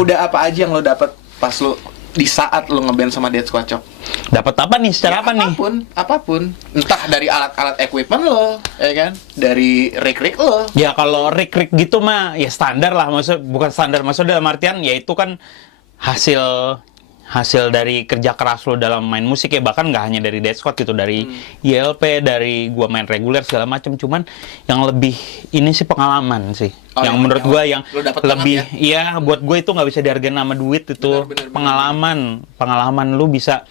Udah apa aja yang lo dapet pas lo di saat lo ngeband sama Dead Squad, Cok? Dapat apa nih? Secara apa nih? Apapun. Entah dari alat-alat equipment lo, ya kan? Dari rig lo. Ya kalau rig gitu mah ya standar lah, maksud bukan standar, maksudnya dalam artian ya itu kan hasil dari kerja keras lo dalam main musik ya, bahkan nggak hanya dari Dead Squad gitu, dari YLP, dari gua main reguler segala macam. Cuman yang lebih ini sih pengalaman sih. Yang menurut gua yang lebih ya buat gue itu nggak bisa dihargain sama duit itu. Bener, pengalaman lu bisa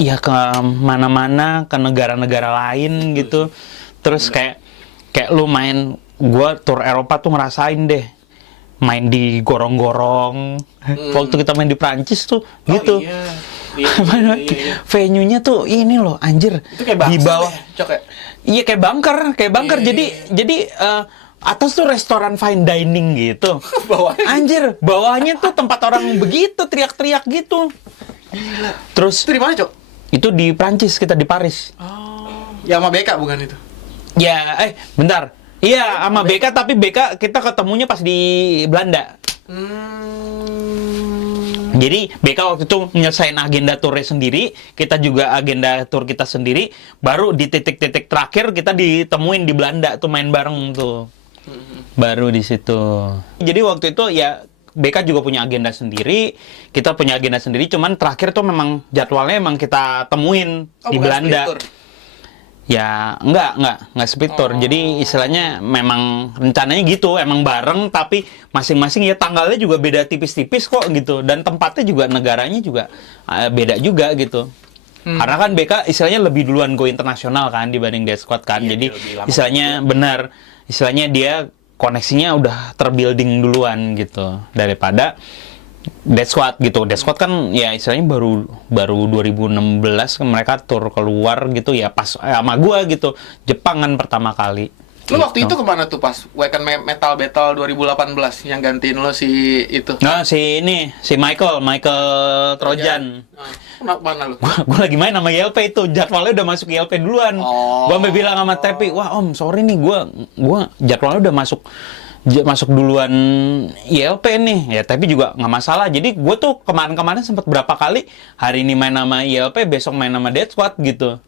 ya ke mana-mana, ke negara-negara lain gitu. Terus kayak lu main, gua tour Eropa tuh ngerasain deh main di gorong-gorong. Waktu kita main di Prancis tuh gitu. Iya. Venue-nya tuh ini loh, anjir. Itu kayak di bawah. Iya kayak bunker. Jadi atas tuh restoran fine dining gitu. Anjir, bawahnya tuh tempat orang begitu teriak-teriak gitu. Gila. Terus itu di mana, Cok? Itu di Prancis, kita di Paris. Oh. Ya sama BK bukan itu? Ya, bentar. Iya, sama BK, tapi BK kita ketemunya pas di Belanda. Jadi BK waktu itu nyelesain agenda turnya sendiri, kita juga agenda tur kita sendiri, baru di titik-titik terakhir kita ditemuin di Belanda tuh main bareng tuh. Baru di situ. Jadi waktu itu ya BK juga punya agenda sendiri, kita punya agenda sendiri, cuman terakhir tuh memang jadwalnya emang kita temuin di Belanda. Ya, enggak split tour. Jadi istilahnya memang rencananya gitu, emang bareng tapi masing-masing ya tanggalnya juga beda tipis-tipis kok gitu, dan tempatnya juga negaranya juga beda juga gitu. Karena kan BK istilahnya lebih duluan go internasional kan dibanding Dead Squad kan. Iya, jadi istilahnya dia koneksinya udah terbuilding duluan gitu daripada Dead Squad gitu. Dead Squad kan ya istilahnya baru 2016 mereka tur keluar gitu ya pas sama gua gitu. Jepang kan pertama kali. Lu waktu Gitu. itu kemana tuh pas Weekend Metal Battle 2018 yang gantiin lo si itu? Nah, si Michael Trojan. Kenapa mana lu? Gue lagi main sama YLP itu, jadwalnya udah masuk YLP duluan. Oh. Gue sampai bilang sama Tepi, wah om sorry nih, gue jadwalnya udah masuk duluan YLP nih. Ya tapi juga nggak masalah. Jadi gue tuh kemarin sempet berapa kali hari ini main sama YLP, besok main sama Death Squad gitu.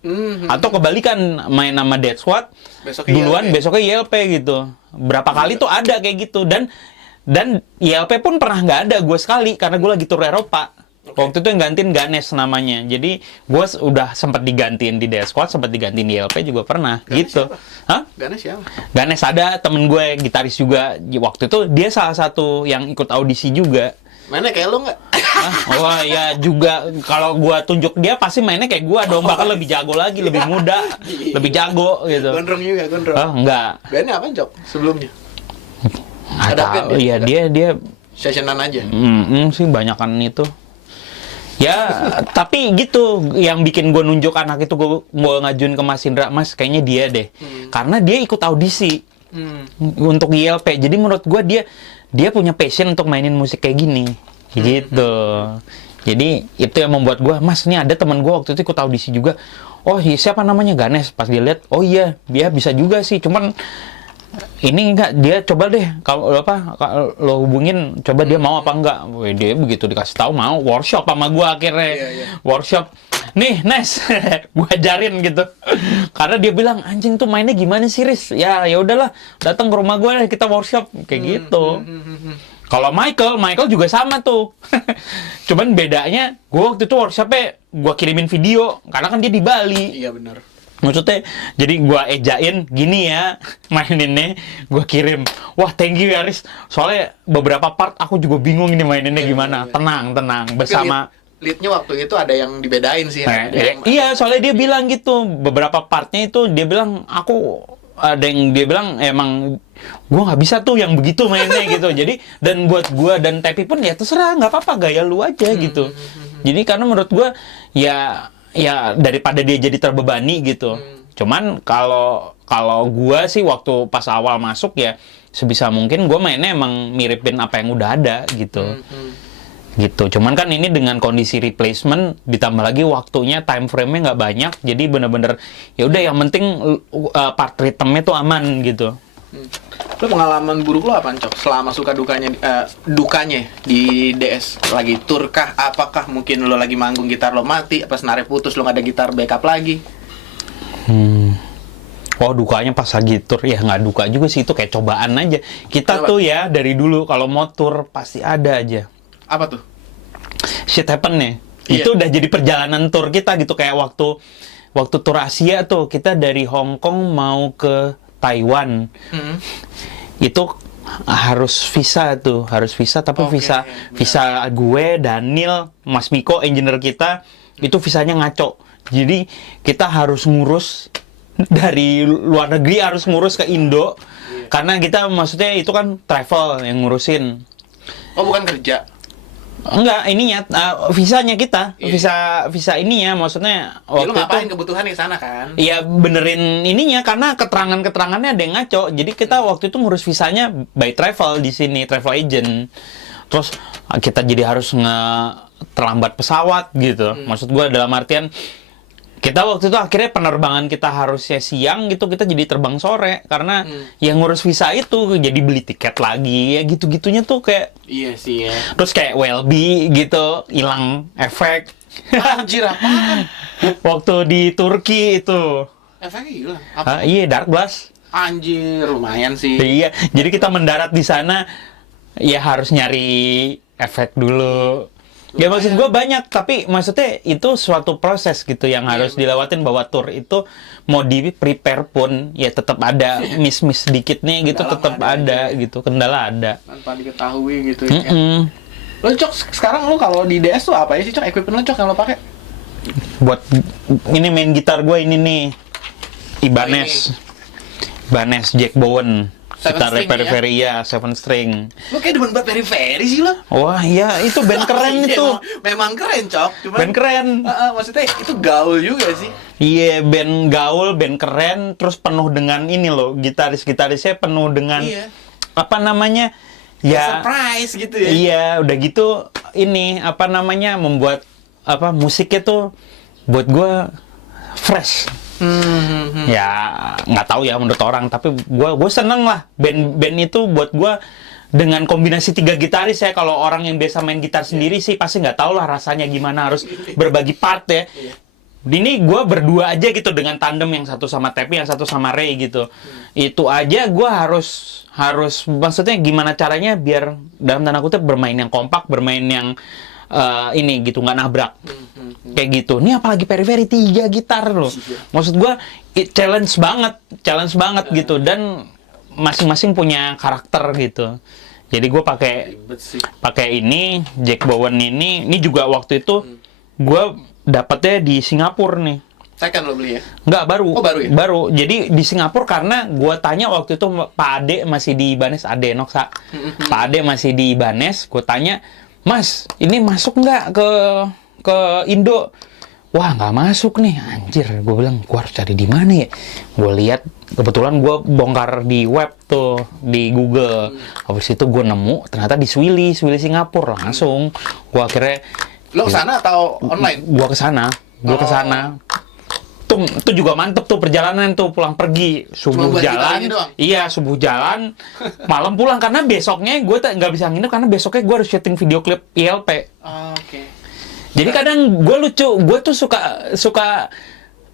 Atau kebalikan, main sama Death Squad Besoknya duluan, YLP. besoknya YLP gitu. Berapa kali tuh ada kayak gitu. Dan YLP pun pernah nggak ada gue sekali karena gue lagi tur Eropa. Waktu itu yang gantiin Ganes namanya. Jadi gue udah sempat digantiin di Death Squad, sempat digantiin di YLP juga pernah. Ganes Gitu. siapa? Hah? Ganes siapa? Ganes ada temen gue, gitaris juga. Waktu itu dia salah satu yang ikut audisi juga. Mainnya kayak lu nggak? Hah? Wah ya juga, kalau gue tunjuk dia pasti mainnya kayak gue dong. Bahkan lebih jago lagi, lebih muda, lebih jago gitu. Gondrong juga, gondrong. Oh, enggak. Bandnya apa Jok sebelumnya? Nggak Ada tahu. band ya? Iya, dia Sessionan aja. sih banyakan itu. Ya, tapi gitu yang bikin gue nunjuk anak itu, gue ngajuin ke Mas Indra, Mas kayaknya dia deh. Karena dia ikut audisi untuk YLP. Jadi menurut gue dia punya passion untuk mainin musik kayak gini. Gitu. Jadi itu yang membuat gue, Mas ini ada teman gue waktu itu ikut audisi juga. Oh iya, siapa namanya? Ganes. Pas dia lihat, oh iya dia bisa juga sih. Cuman ini enggak, dia coba deh kalau lo hubungin, coba dia mau apa enggak. Wih, dia begitu dikasih tahu mau, workshop sama gua akhirnya. Iya. Workshop nih Nes gua ajarin gitu. Karena dia bilang anjing tuh mainnya gimana sih Riz, ya udahlah datang ke rumah gua deh, kita workshop kayak gitu. Kalau Michael juga sama tuh. Cuman bedanya gua waktu itu workshopnya gua kirimin video karena kan dia di Bali. Iya benar. Maksudnya, jadi gua ejain gini ya maininnya, gua kirim. Wah, thank you ya, Riz. Soalnya beberapa part aku juga bingung ini maininnya gimana. Tenang, bersama. Leadnya waktu itu ada yang dibedain sih. Iya, soalnya dia bilang gitu. Beberapa partnya itu dia bilang ada yang dia bilang emang gua nggak bisa tuh yang begitu mainnya gitu. Jadi dan buat gua dan Tepi pun ya terserah, nggak apa-apa, gaya lu aja gitu. Jadi karena menurut gua ya daripada dia jadi terbebani gitu. Cuman kalau gua sih waktu pas awal masuk ya sebisa mungkin gua mainnya emang miripin apa yang udah ada gitu. Gitu. Cuman kan ini dengan kondisi replacement ditambah lagi waktunya, time frame-nya nggak banyak. Jadi bener-bener ya udah yang penting part rhythm-nya tuh aman gitu. Lo pengalaman buruk lo apa Cok? Selama dukanya di DS, lagi tour kah? Apakah mungkin lo lagi manggung gitar lo mati, apa senarnya putus, lo nggak ada gitar backup lagi? Oh dukanya pas lagi tour, ya nggak duka juga sih, itu kayak cobaan aja. Kita Kenapa? tuh ya dari dulu kalau mau tour pasti ada aja Apa tuh? shit happen nih. Iya. Itu udah jadi perjalanan tour kita gitu, kayak waktu tour Asia tuh kita dari Hong Kong mau ke Taiwan. Itu harus visa tapi Oke, visa gue, Daniel, Mas Miko engineer kita itu visanya ngaco. Jadi kita harus ngurus dari luar negeri, harus ngurus ke Indo. Karena kita maksudnya itu kan travel yang ngurusin. Oh bukan kerja? Enggak, ininya visanya kita, Iya. visa ininya maksudnya Ya, lo waktu ngapain itu. kebutuhan di sana kan? Iya benerin ininya karena keterangannya ada yang ngaco. Jadi kita waktu itu ngurus visanya by travel di sini, travel agent. Terus kita jadi harus terlambat pesawat gitu. Maksud gua dalam artian kita waktu itu akhirnya penerbangan kita harusnya siang gitu, kita jadi terbang sore karena yang ngurus visa itu jadi beli tiket lagi ya gitu-gitunya tuh kayak. Iya sih ya. Terus kayak WLB gitu hilang efek. Anjir apa? Waktu di Turki itu. Efeknya hilang. Apa? Iya, Dark Blast. Anjir, lumayan sih. Iya, jadi kita mendarat di sana ya harus nyari efek dulu. Ya maksud gue banyak, tapi maksudnya itu suatu proses gitu yang harus dilewatin, bahwa tour itu mau di prepare pun ya tetap ada miss sedikit nih gitu, Kendala tetap ada ada gitu, kendala ada. Tanpa diketahui gitu ya. Lo Cok, sekarang lo kalau di DS tuh apa ya sih Cok? Equipment lo Cok yang lo pakai? Buat ini main gitar gue ini nih Ibanez Jack Bowen. Gitar string periphery ya, 7 string. Lo kayak demen banget periphery sih lo. Wah, iya itu band keren Iya, itu. memang keren, Cok. Cuman Band keren. maksudnya itu gaul juga sih. Iya, band gaul, band keren, terus penuh dengan ini loh, gitaris-gitarisnya penuh dengan Iya. apa namanya? Ya, Surprise gitu ya. iya, udah gitu ini apa namanya membuat apa musiknya tuh buat gue fresh. Ya nggak tahu ya menurut orang, tapi gue seneng lah band itu buat gue dengan kombinasi 3 gitaris ya. Kalau orang yang biasa main gitar sendiri sih pasti nggak tahu lah rasanya gimana harus berbagi part ya. Ini gue berdua aja gitu dengan tandem, yang satu sama Tepi, yang satu sama Ray gitu. Itu aja gue harus maksudnya gimana caranya biar dalam tanda kutip bermain yang kompak, bermain yang ini gitu, nggak nabrak. Kayak gitu. Ini apalagi periphery 3 gitar loh. Maksud gue challenge banget gitu, dan masing-masing punya karakter gitu. Jadi gue pakai ini Jack Bowen ini juga waktu itu gue dapetnya di Singapura nih. Second lo beli ya? Nggak, baru. Oh, baru ya? Baru. Jadi di Singapura karena gue tanya waktu itu Pak Ade masih di Ibanez, Ade Noksa. Pak Ade masih di Ibanez, gue tanya, "Mas, ini masuk nggak ke Indo?" Wah, nggak masuk nih, anjir. Gue bilang, gue harus cari di mana ya? Gue lihat, kebetulan gue bongkar di web tuh, di Google. Habis itu gue nemu, ternyata di Swili Singapura. Langsung, gue akhirnya... Lo kesana atau online? Gue kesana. Tuh juga mantep tuh perjalanan tuh, pulang pergi subuh Cuma buat jalan. gitar ini doang? Iya, subuh jalan, malam pulang karena besoknya gue nggak bisa nginep karena besoknya gue harus syuting video klip ILP. Oke. Jadi kadang gue lucu, gue tuh suka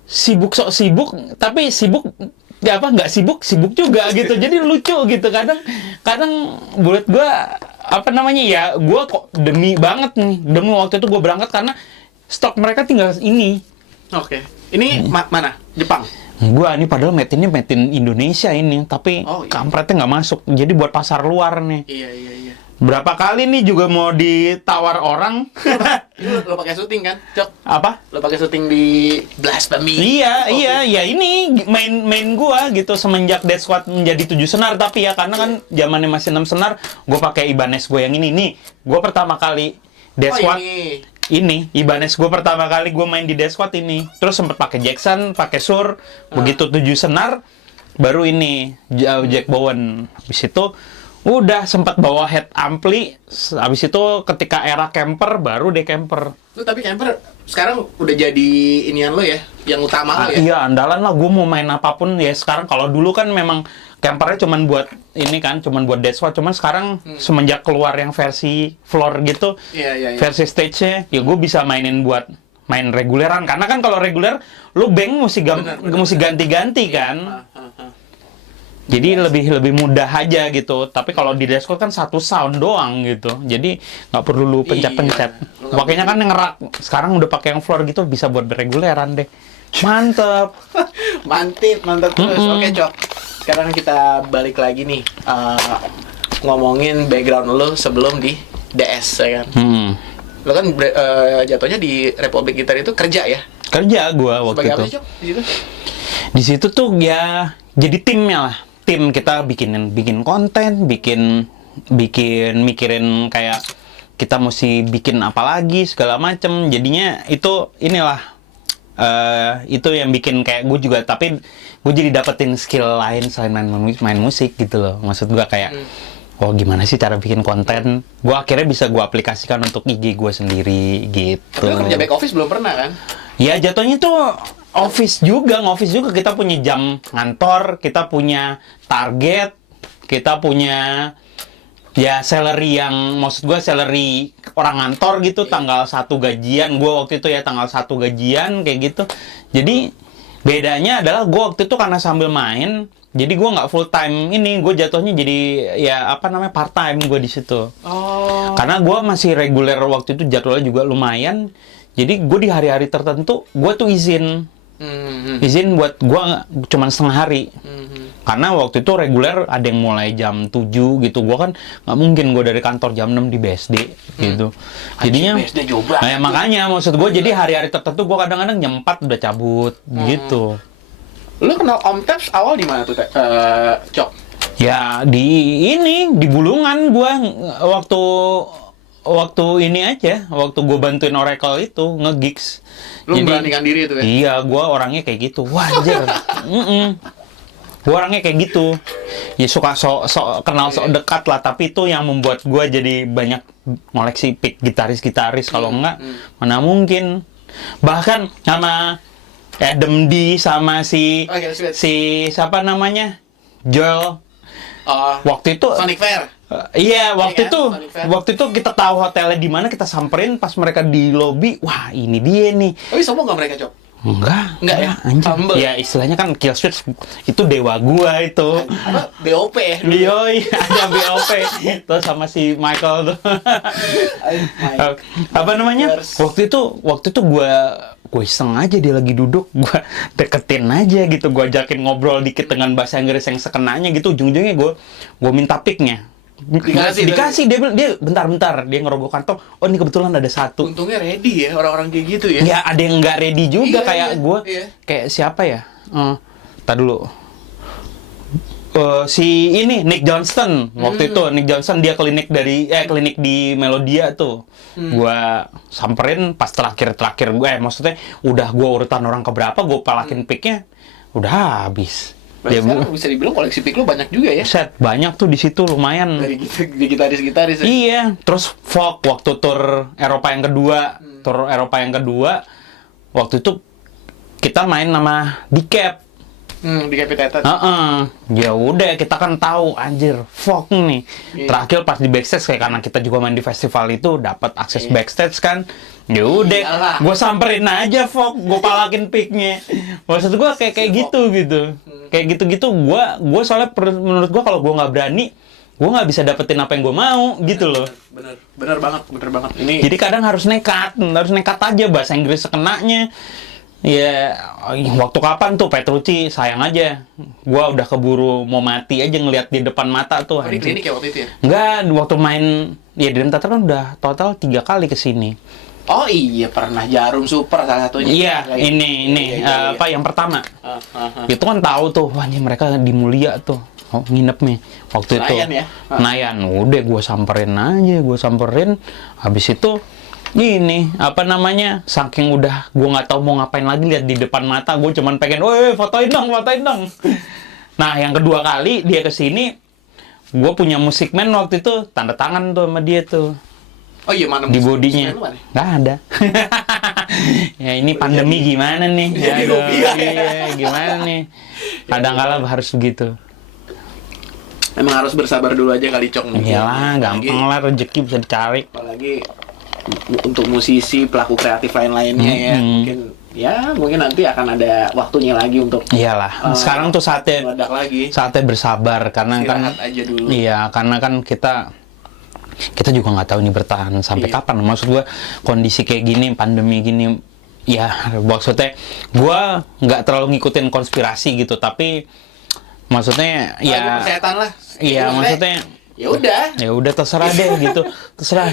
sibuk, sok sibuk, tapi sibuk ya apa nggak sibuk juga gitu. Jadi lucu gitu. Kadang buat gue apa namanya ya, gue kok demi waktu itu gue berangkat karena stok mereka tinggal ini. Oke. Ini mana? Jepang? Gua ini padahal made in Indonesia ini, tapi kampretnya nggak masuk. Jadi buat pasar luar nih. Iya. Berapa kali nih juga mau ditawar orang. Lo pakai syuting kan, Cok? Apa? Lo pakai syuting di Blasphemy. Iya, ya ini main gua gitu semenjak Death Squad menjadi 7 senar, tapi ya karena kan zamannya masih 6 senar, gua pakai Ibanez gue yang ini nih. Gua pertama kali Death Squad ini Ibanez gue pertama kali gue main di Death Squad ini. Terus sempet pakai Jackson, pakai Sur, begitu 7 senar baru ini Jack Bowen. Habis itu udah sempat bawa head ampli. Habis itu ketika era camper baru deh camper. Lu tapi camper sekarang udah jadi inian lo ya, yang utama lo ya? Iya, andalan lah, gue mau main apapun ya sekarang. Kalau dulu kan memang campernya cuman buat ini kan, cuman buat Death Squad. Cuman sekarang semenjak keluar yang versi floor gitu, Iya. versi stage-nya, ya gue bisa mainin buat main reguleran. Karena kan kalau reguler, lu bank mesti ganti-ganti kan. Jadi lebih mudah aja gitu. Tapi kalau di Death Squad kan satu sound doang gitu. Jadi nggak perlu lu pencet-pencet. Iya. Makanya kan yang ngerak sekarang udah pakai yang floor gitu, bisa buat reguleran deh. Mantep. mantap terus. Oke, Cok. Sekarang kita balik lagi nih, ngomongin background lo sebelum di DS ya kan. Lo kan jatuhnya di Republik Gitar itu kerja ya? Kerja gua waktu Sebagai itu. apa sih, Cok, di situ? Di situ tuh ya jadi timnya lah. Tim kita bikin konten, bikin mikirin kayak kita mesti bikin apa lagi segala macem. Jadinya itu inilah itu yang bikin kayak gue juga, tapi gue jadi dapetin skill lain selain main musik gitu loh. Maksud gue kayak oh gimana sih cara bikin konten, gue akhirnya bisa gue aplikasikan untuk IG gue sendiri gitu. Lo kerja back office belum pernah kan? Ya jatuhnya tuh office juga kita punya jam ngantor, kita punya target, kita punya ya salary yang maksud gue salary orang ngantor gitu, tanggal 1 gajian gue waktu itu ya, tanggal 1 gajian kayak gitu. Jadi bedanya adalah gue waktu itu karena sambil main, jadi gue nggak full time ini, gue jatuhnya jadi ya apa namanya part time gue di situ. Karena gue masih reguler waktu itu, jadwalnya juga lumayan. Jadi gue di hari-hari tertentu gue tuh izin buat gue cuman setengah hari. Karena waktu itu reguler ada yang mulai jam 7 gitu. Gue kan nggak mungkin gue dari kantor jam 6 di BSD gitu. Jadinya BSD jauh banget. nah, makanya maksud gue jadi hari-hari tertentu gue kadang-kadang jam 4 udah cabut gitu. Lu kenal Om Taps awal di mana tuh, Cok? Ya di Bulungan gua waktu ini aja, waktu gua bantuin Oracle itu nge-gigs. Lu memberanikan diri itu ya? Iya, gua orangnya kayak gitu. Wajar. Gua orangnya kayak gitu. Ya suka kenal sok dekat lah, tapi itu yang membuat gua jadi banyak ngoleksi pick gitaris-gitaris. Kalau enggak, mana mungkin. Bahkan sama Adam D sama si siapa namanya? Joel. Waktu itu Sonic Fair. Iya, Iya kan? waktu itu kita tahu hotelnya di mana, kita samperin pas mereka di lobi. Wah, ini dia nih. Oh, sombong nggak mereka, Cok? Enggak ya, anjing. Humble. Ya istilahnya kan Killswitch itu dewa gua itu. Apa? BOP ya? Dulu. Yoi, ada BOP. Terus sama si Michael tuh. Apa namanya? Waktu itu gue iseng aja, dia lagi duduk, gue deketin aja gitu, gue ajakin ngobrol dikit dengan bahasa Inggris yang sekenanya gitu. Ujung-ujungnya gue minta picknya. Dikasih dia bentar dia ngerogoh kantong. Oh, ini kebetulan ada satu. Untungnya ready ya orang-orang kayak gitu ya. Ya ada yang nggak ready juga, Iya, kayak iya, gue. iya. Kayak siapa ya? Tar dulu. Si ini Nick Johnston waktu itu. Nick Johnston dia klinik di Melodia tuh. Gua samperin pas terakhir gue, maksudnya udah gua urutan orang keberapa, gue palakin picknya udah habis. Berarti sekarang bisa dibilang koleksi pick lu banyak juga ya? Set banyak tuh di situ, lumayan. Dari gitaris-gitaris ya? Iya, terus Folk waktu tur Eropa yang kedua, waktu itu kita main nama Decap. Decapitated. Ya udah, kita kan tahu anjir Folk nih. Iya. Terakhir pas di backstage, kayak karena kita juga main di festival itu dapat akses backstage kan. Ya udah, gue samperin aja Folk, gue palakin picknya. Maksud gue kayak gitu. Kayak gitu-gitu gue soalnya menurut gue kalau gue nggak berani, gue nggak bisa dapetin apa yang gue mau gitu loh. Bener banget. Ini Jadi kadang harus nekat aja, bahasa Inggris sekenanya. Ya, waktu kapan tuh Petrucci, sayang aja. Gua udah keburu mau mati aja ngelihat di depan mata tuh. di klinik ya waktu itu ya? Enggak, waktu main ya di Dream Theater kan udah total 3 kali kesini. Oh iya, pernah Jarum Super salah satunya. Iya, ini Iya. apa yang pertama. Itu kan tahu tuh, wah ini mereka di Mulia tuh. Oh, nginep nih waktu Senayan itu. ya? Senayan. Udah gua samperin. Habis itu ini apa namanya, saking udah gue nggak tahu mau ngapain lagi, lihat di depan mata gue cuman pengen, woi fotoin dong. Nah yang kedua kali dia kesini, gue punya Musikman waktu itu, tanda tangan tuh sama dia tuh. Oh iya, mana di bodinya nggak ada. Ya ini pandemi gimana nih? Iya, gimana nih? Kadang-kala harus begitu. Emang harus bersabar dulu aja kali, Cok. Iyalah, gampang lah, rezeki bisa dicari. Apalagi untuk musisi, pelaku kreatif lain-lainnya ya. Mungkin nanti akan ada waktunya lagi untuk iyalah. Sekarang tuh saatnya bersabar, karena istirahat aja dulu. Iya, karena kan kita juga nggak tahu ini bertahan sampai kapan. Maksud gua kondisi kayak gini, pandemi gini, ya maksudnya gua nggak terlalu ngikutin konspirasi gitu, tapi maksudnya ya kesehatan lah. Iya, maksudnya ya udah terserah deh gitu. Terserah.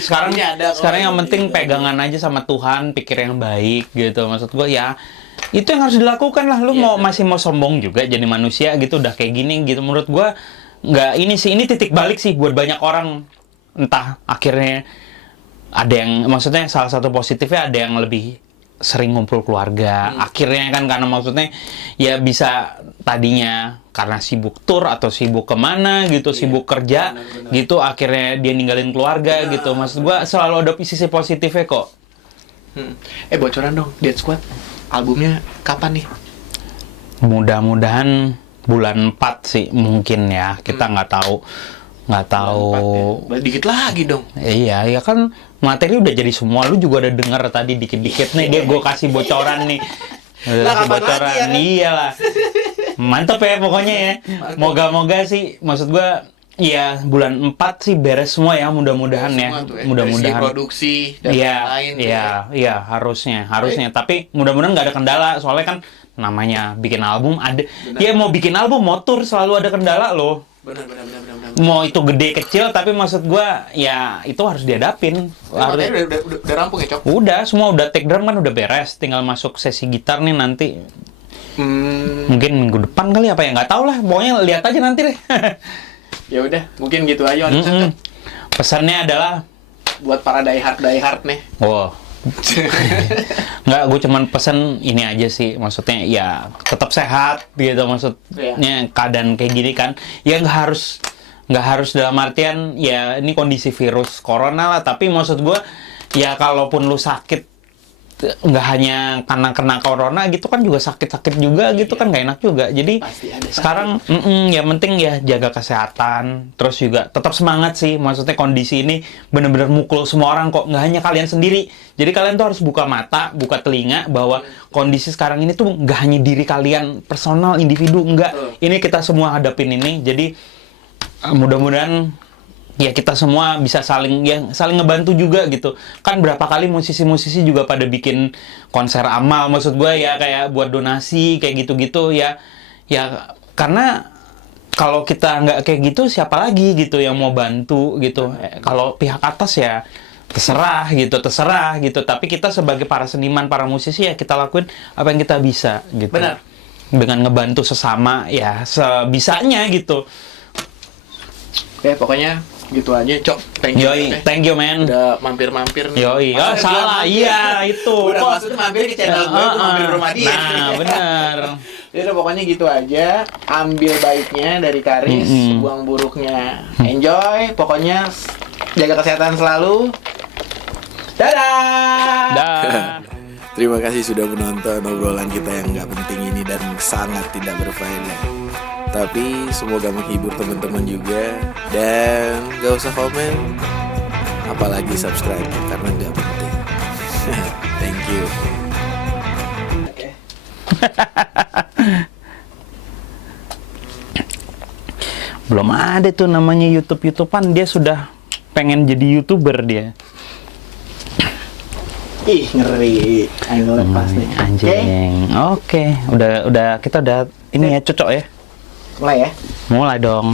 Sekarang yang penting pegangan aja sama Tuhan, pikir yang baik gitu. Maksud gua ya itu yang harus dilakukan lah. Lu masih mau sombong juga jadi manusia gitu, udah kayak gini gitu. Menurut gua nggak, ini titik balik sih buat banyak orang. Entah akhirnya ada yang, maksudnya salah satu positifnya ada yang lebih sering ngumpul keluarga. Akhirnya kan, karena maksudnya ya bisa tadinya karena sibuk tur atau sibuk kemana gitu, sibuk kerja gitu, akhirnya dia ninggalin keluarga gitu. Maksud gua selalu ada sisi positifnya kok. Bocoran dong, Dead Squad albumnya kapan nih? Mudah-mudahan bulan 4 sih mungkin ya. Kita nggak tahu. Ya. Dikit lagi dong. Iya kan materi udah jadi semua. Lu juga udah dengar tadi dikit-dikit nih, gue kasih bocoran nih. Bocoran. Iyalah. Mantap ya pokoknya ya. Moga-moga sih, maksud gue ya bulan 4 sih beres semua ya, mudah-mudahan ya. Mudah-mudahan. Produksi dan lain. Iya, harusnya. Tapi mudah-mudahan nggak ada kendala, soalnya kan namanya bikin album ada. Ya mau bikin album, mau tour selalu ada kendala loh. Benar. Mau itu gede kecil, tapi maksud gua ya itu harus dihadapin. Udah rampung ya, Cok? Udah, semua udah take drum kan udah beres, tinggal masuk sesi gitar nih nanti. Mungkin minggu depan kali apa ya, nggak tahu lah. Pokoknya lihat aja nanti deh. Ya udah, mungkin gitu aja. Pesannya adalah Buat para die hard nih. wow. Nggak, gue cuman pesen ini aja sih, maksudnya ya tetap sehat gitu, maksudnya keadaan kayak gini kan, ya nggak harus dalam artian ya ini kondisi virus corona lah, tapi maksud gue ya kalaupun lu sakit nggak hanya karena kena corona gitu kan, juga sakit juga gitu kan, nggak enak juga. Jadi sekarang yang penting ya jaga kesehatan, terus juga tetap semangat sih, maksudnya kondisi ini bener-bener mukul semua orang kok, nggak hanya kalian sendiri. Jadi kalian tuh harus buka mata, buka telinga bahwa kondisi sekarang ini tuh nggak hanya diri kalian personal individu, nggak, ini kita semua hadapin ini. Jadi mudah-mudahan ya kita semua bisa saling ngebantu juga gitu. Kan berapa kali musisi-musisi juga pada bikin konser amal, maksud gue ya kayak buat donasi kayak gitu-gitu ya. Ya karena kalau kita nggak kayak gitu, siapa lagi gitu yang mau bantu gitu. Kalau pihak atas ya terserah gitu. Tapi kita sebagai para seniman, para musisi ya kita lakuin apa yang kita bisa gitu. Benar. Dengan ngebantu sesama ya sebisanya gitu. Oke, pokoknya gitu aja, Cok. Thank you. Yoi, thank you, man. Udah mampir-mampir nih. Yoi, oh salah, iya itu. Udah maksudnya mampir ke channel gue, itu mampir ke rumah dia. Nah, bener. Ya udah, pokoknya gitu aja. Ambil baiknya dari Karis, buang buruknya. Enjoy, pokoknya jaga kesehatan selalu. Dadah. Dah. Terima kasih sudah menonton obrolan kita yang nggak penting ini dan sangat tidak berfaedah. Tapi semoga menghibur teman-teman juga. Dan gak usah komen, apalagi subscribe, karena nggak penting. Thank you. Belum ada tuh namanya YouTubean, dia sudah pengen jadi YouTuber dia. Ih, ngeri. Ayo lepas nih. Anjing. Oke, udah kita udah ini ya, cocok ya. Mulai ya. Mulai dong.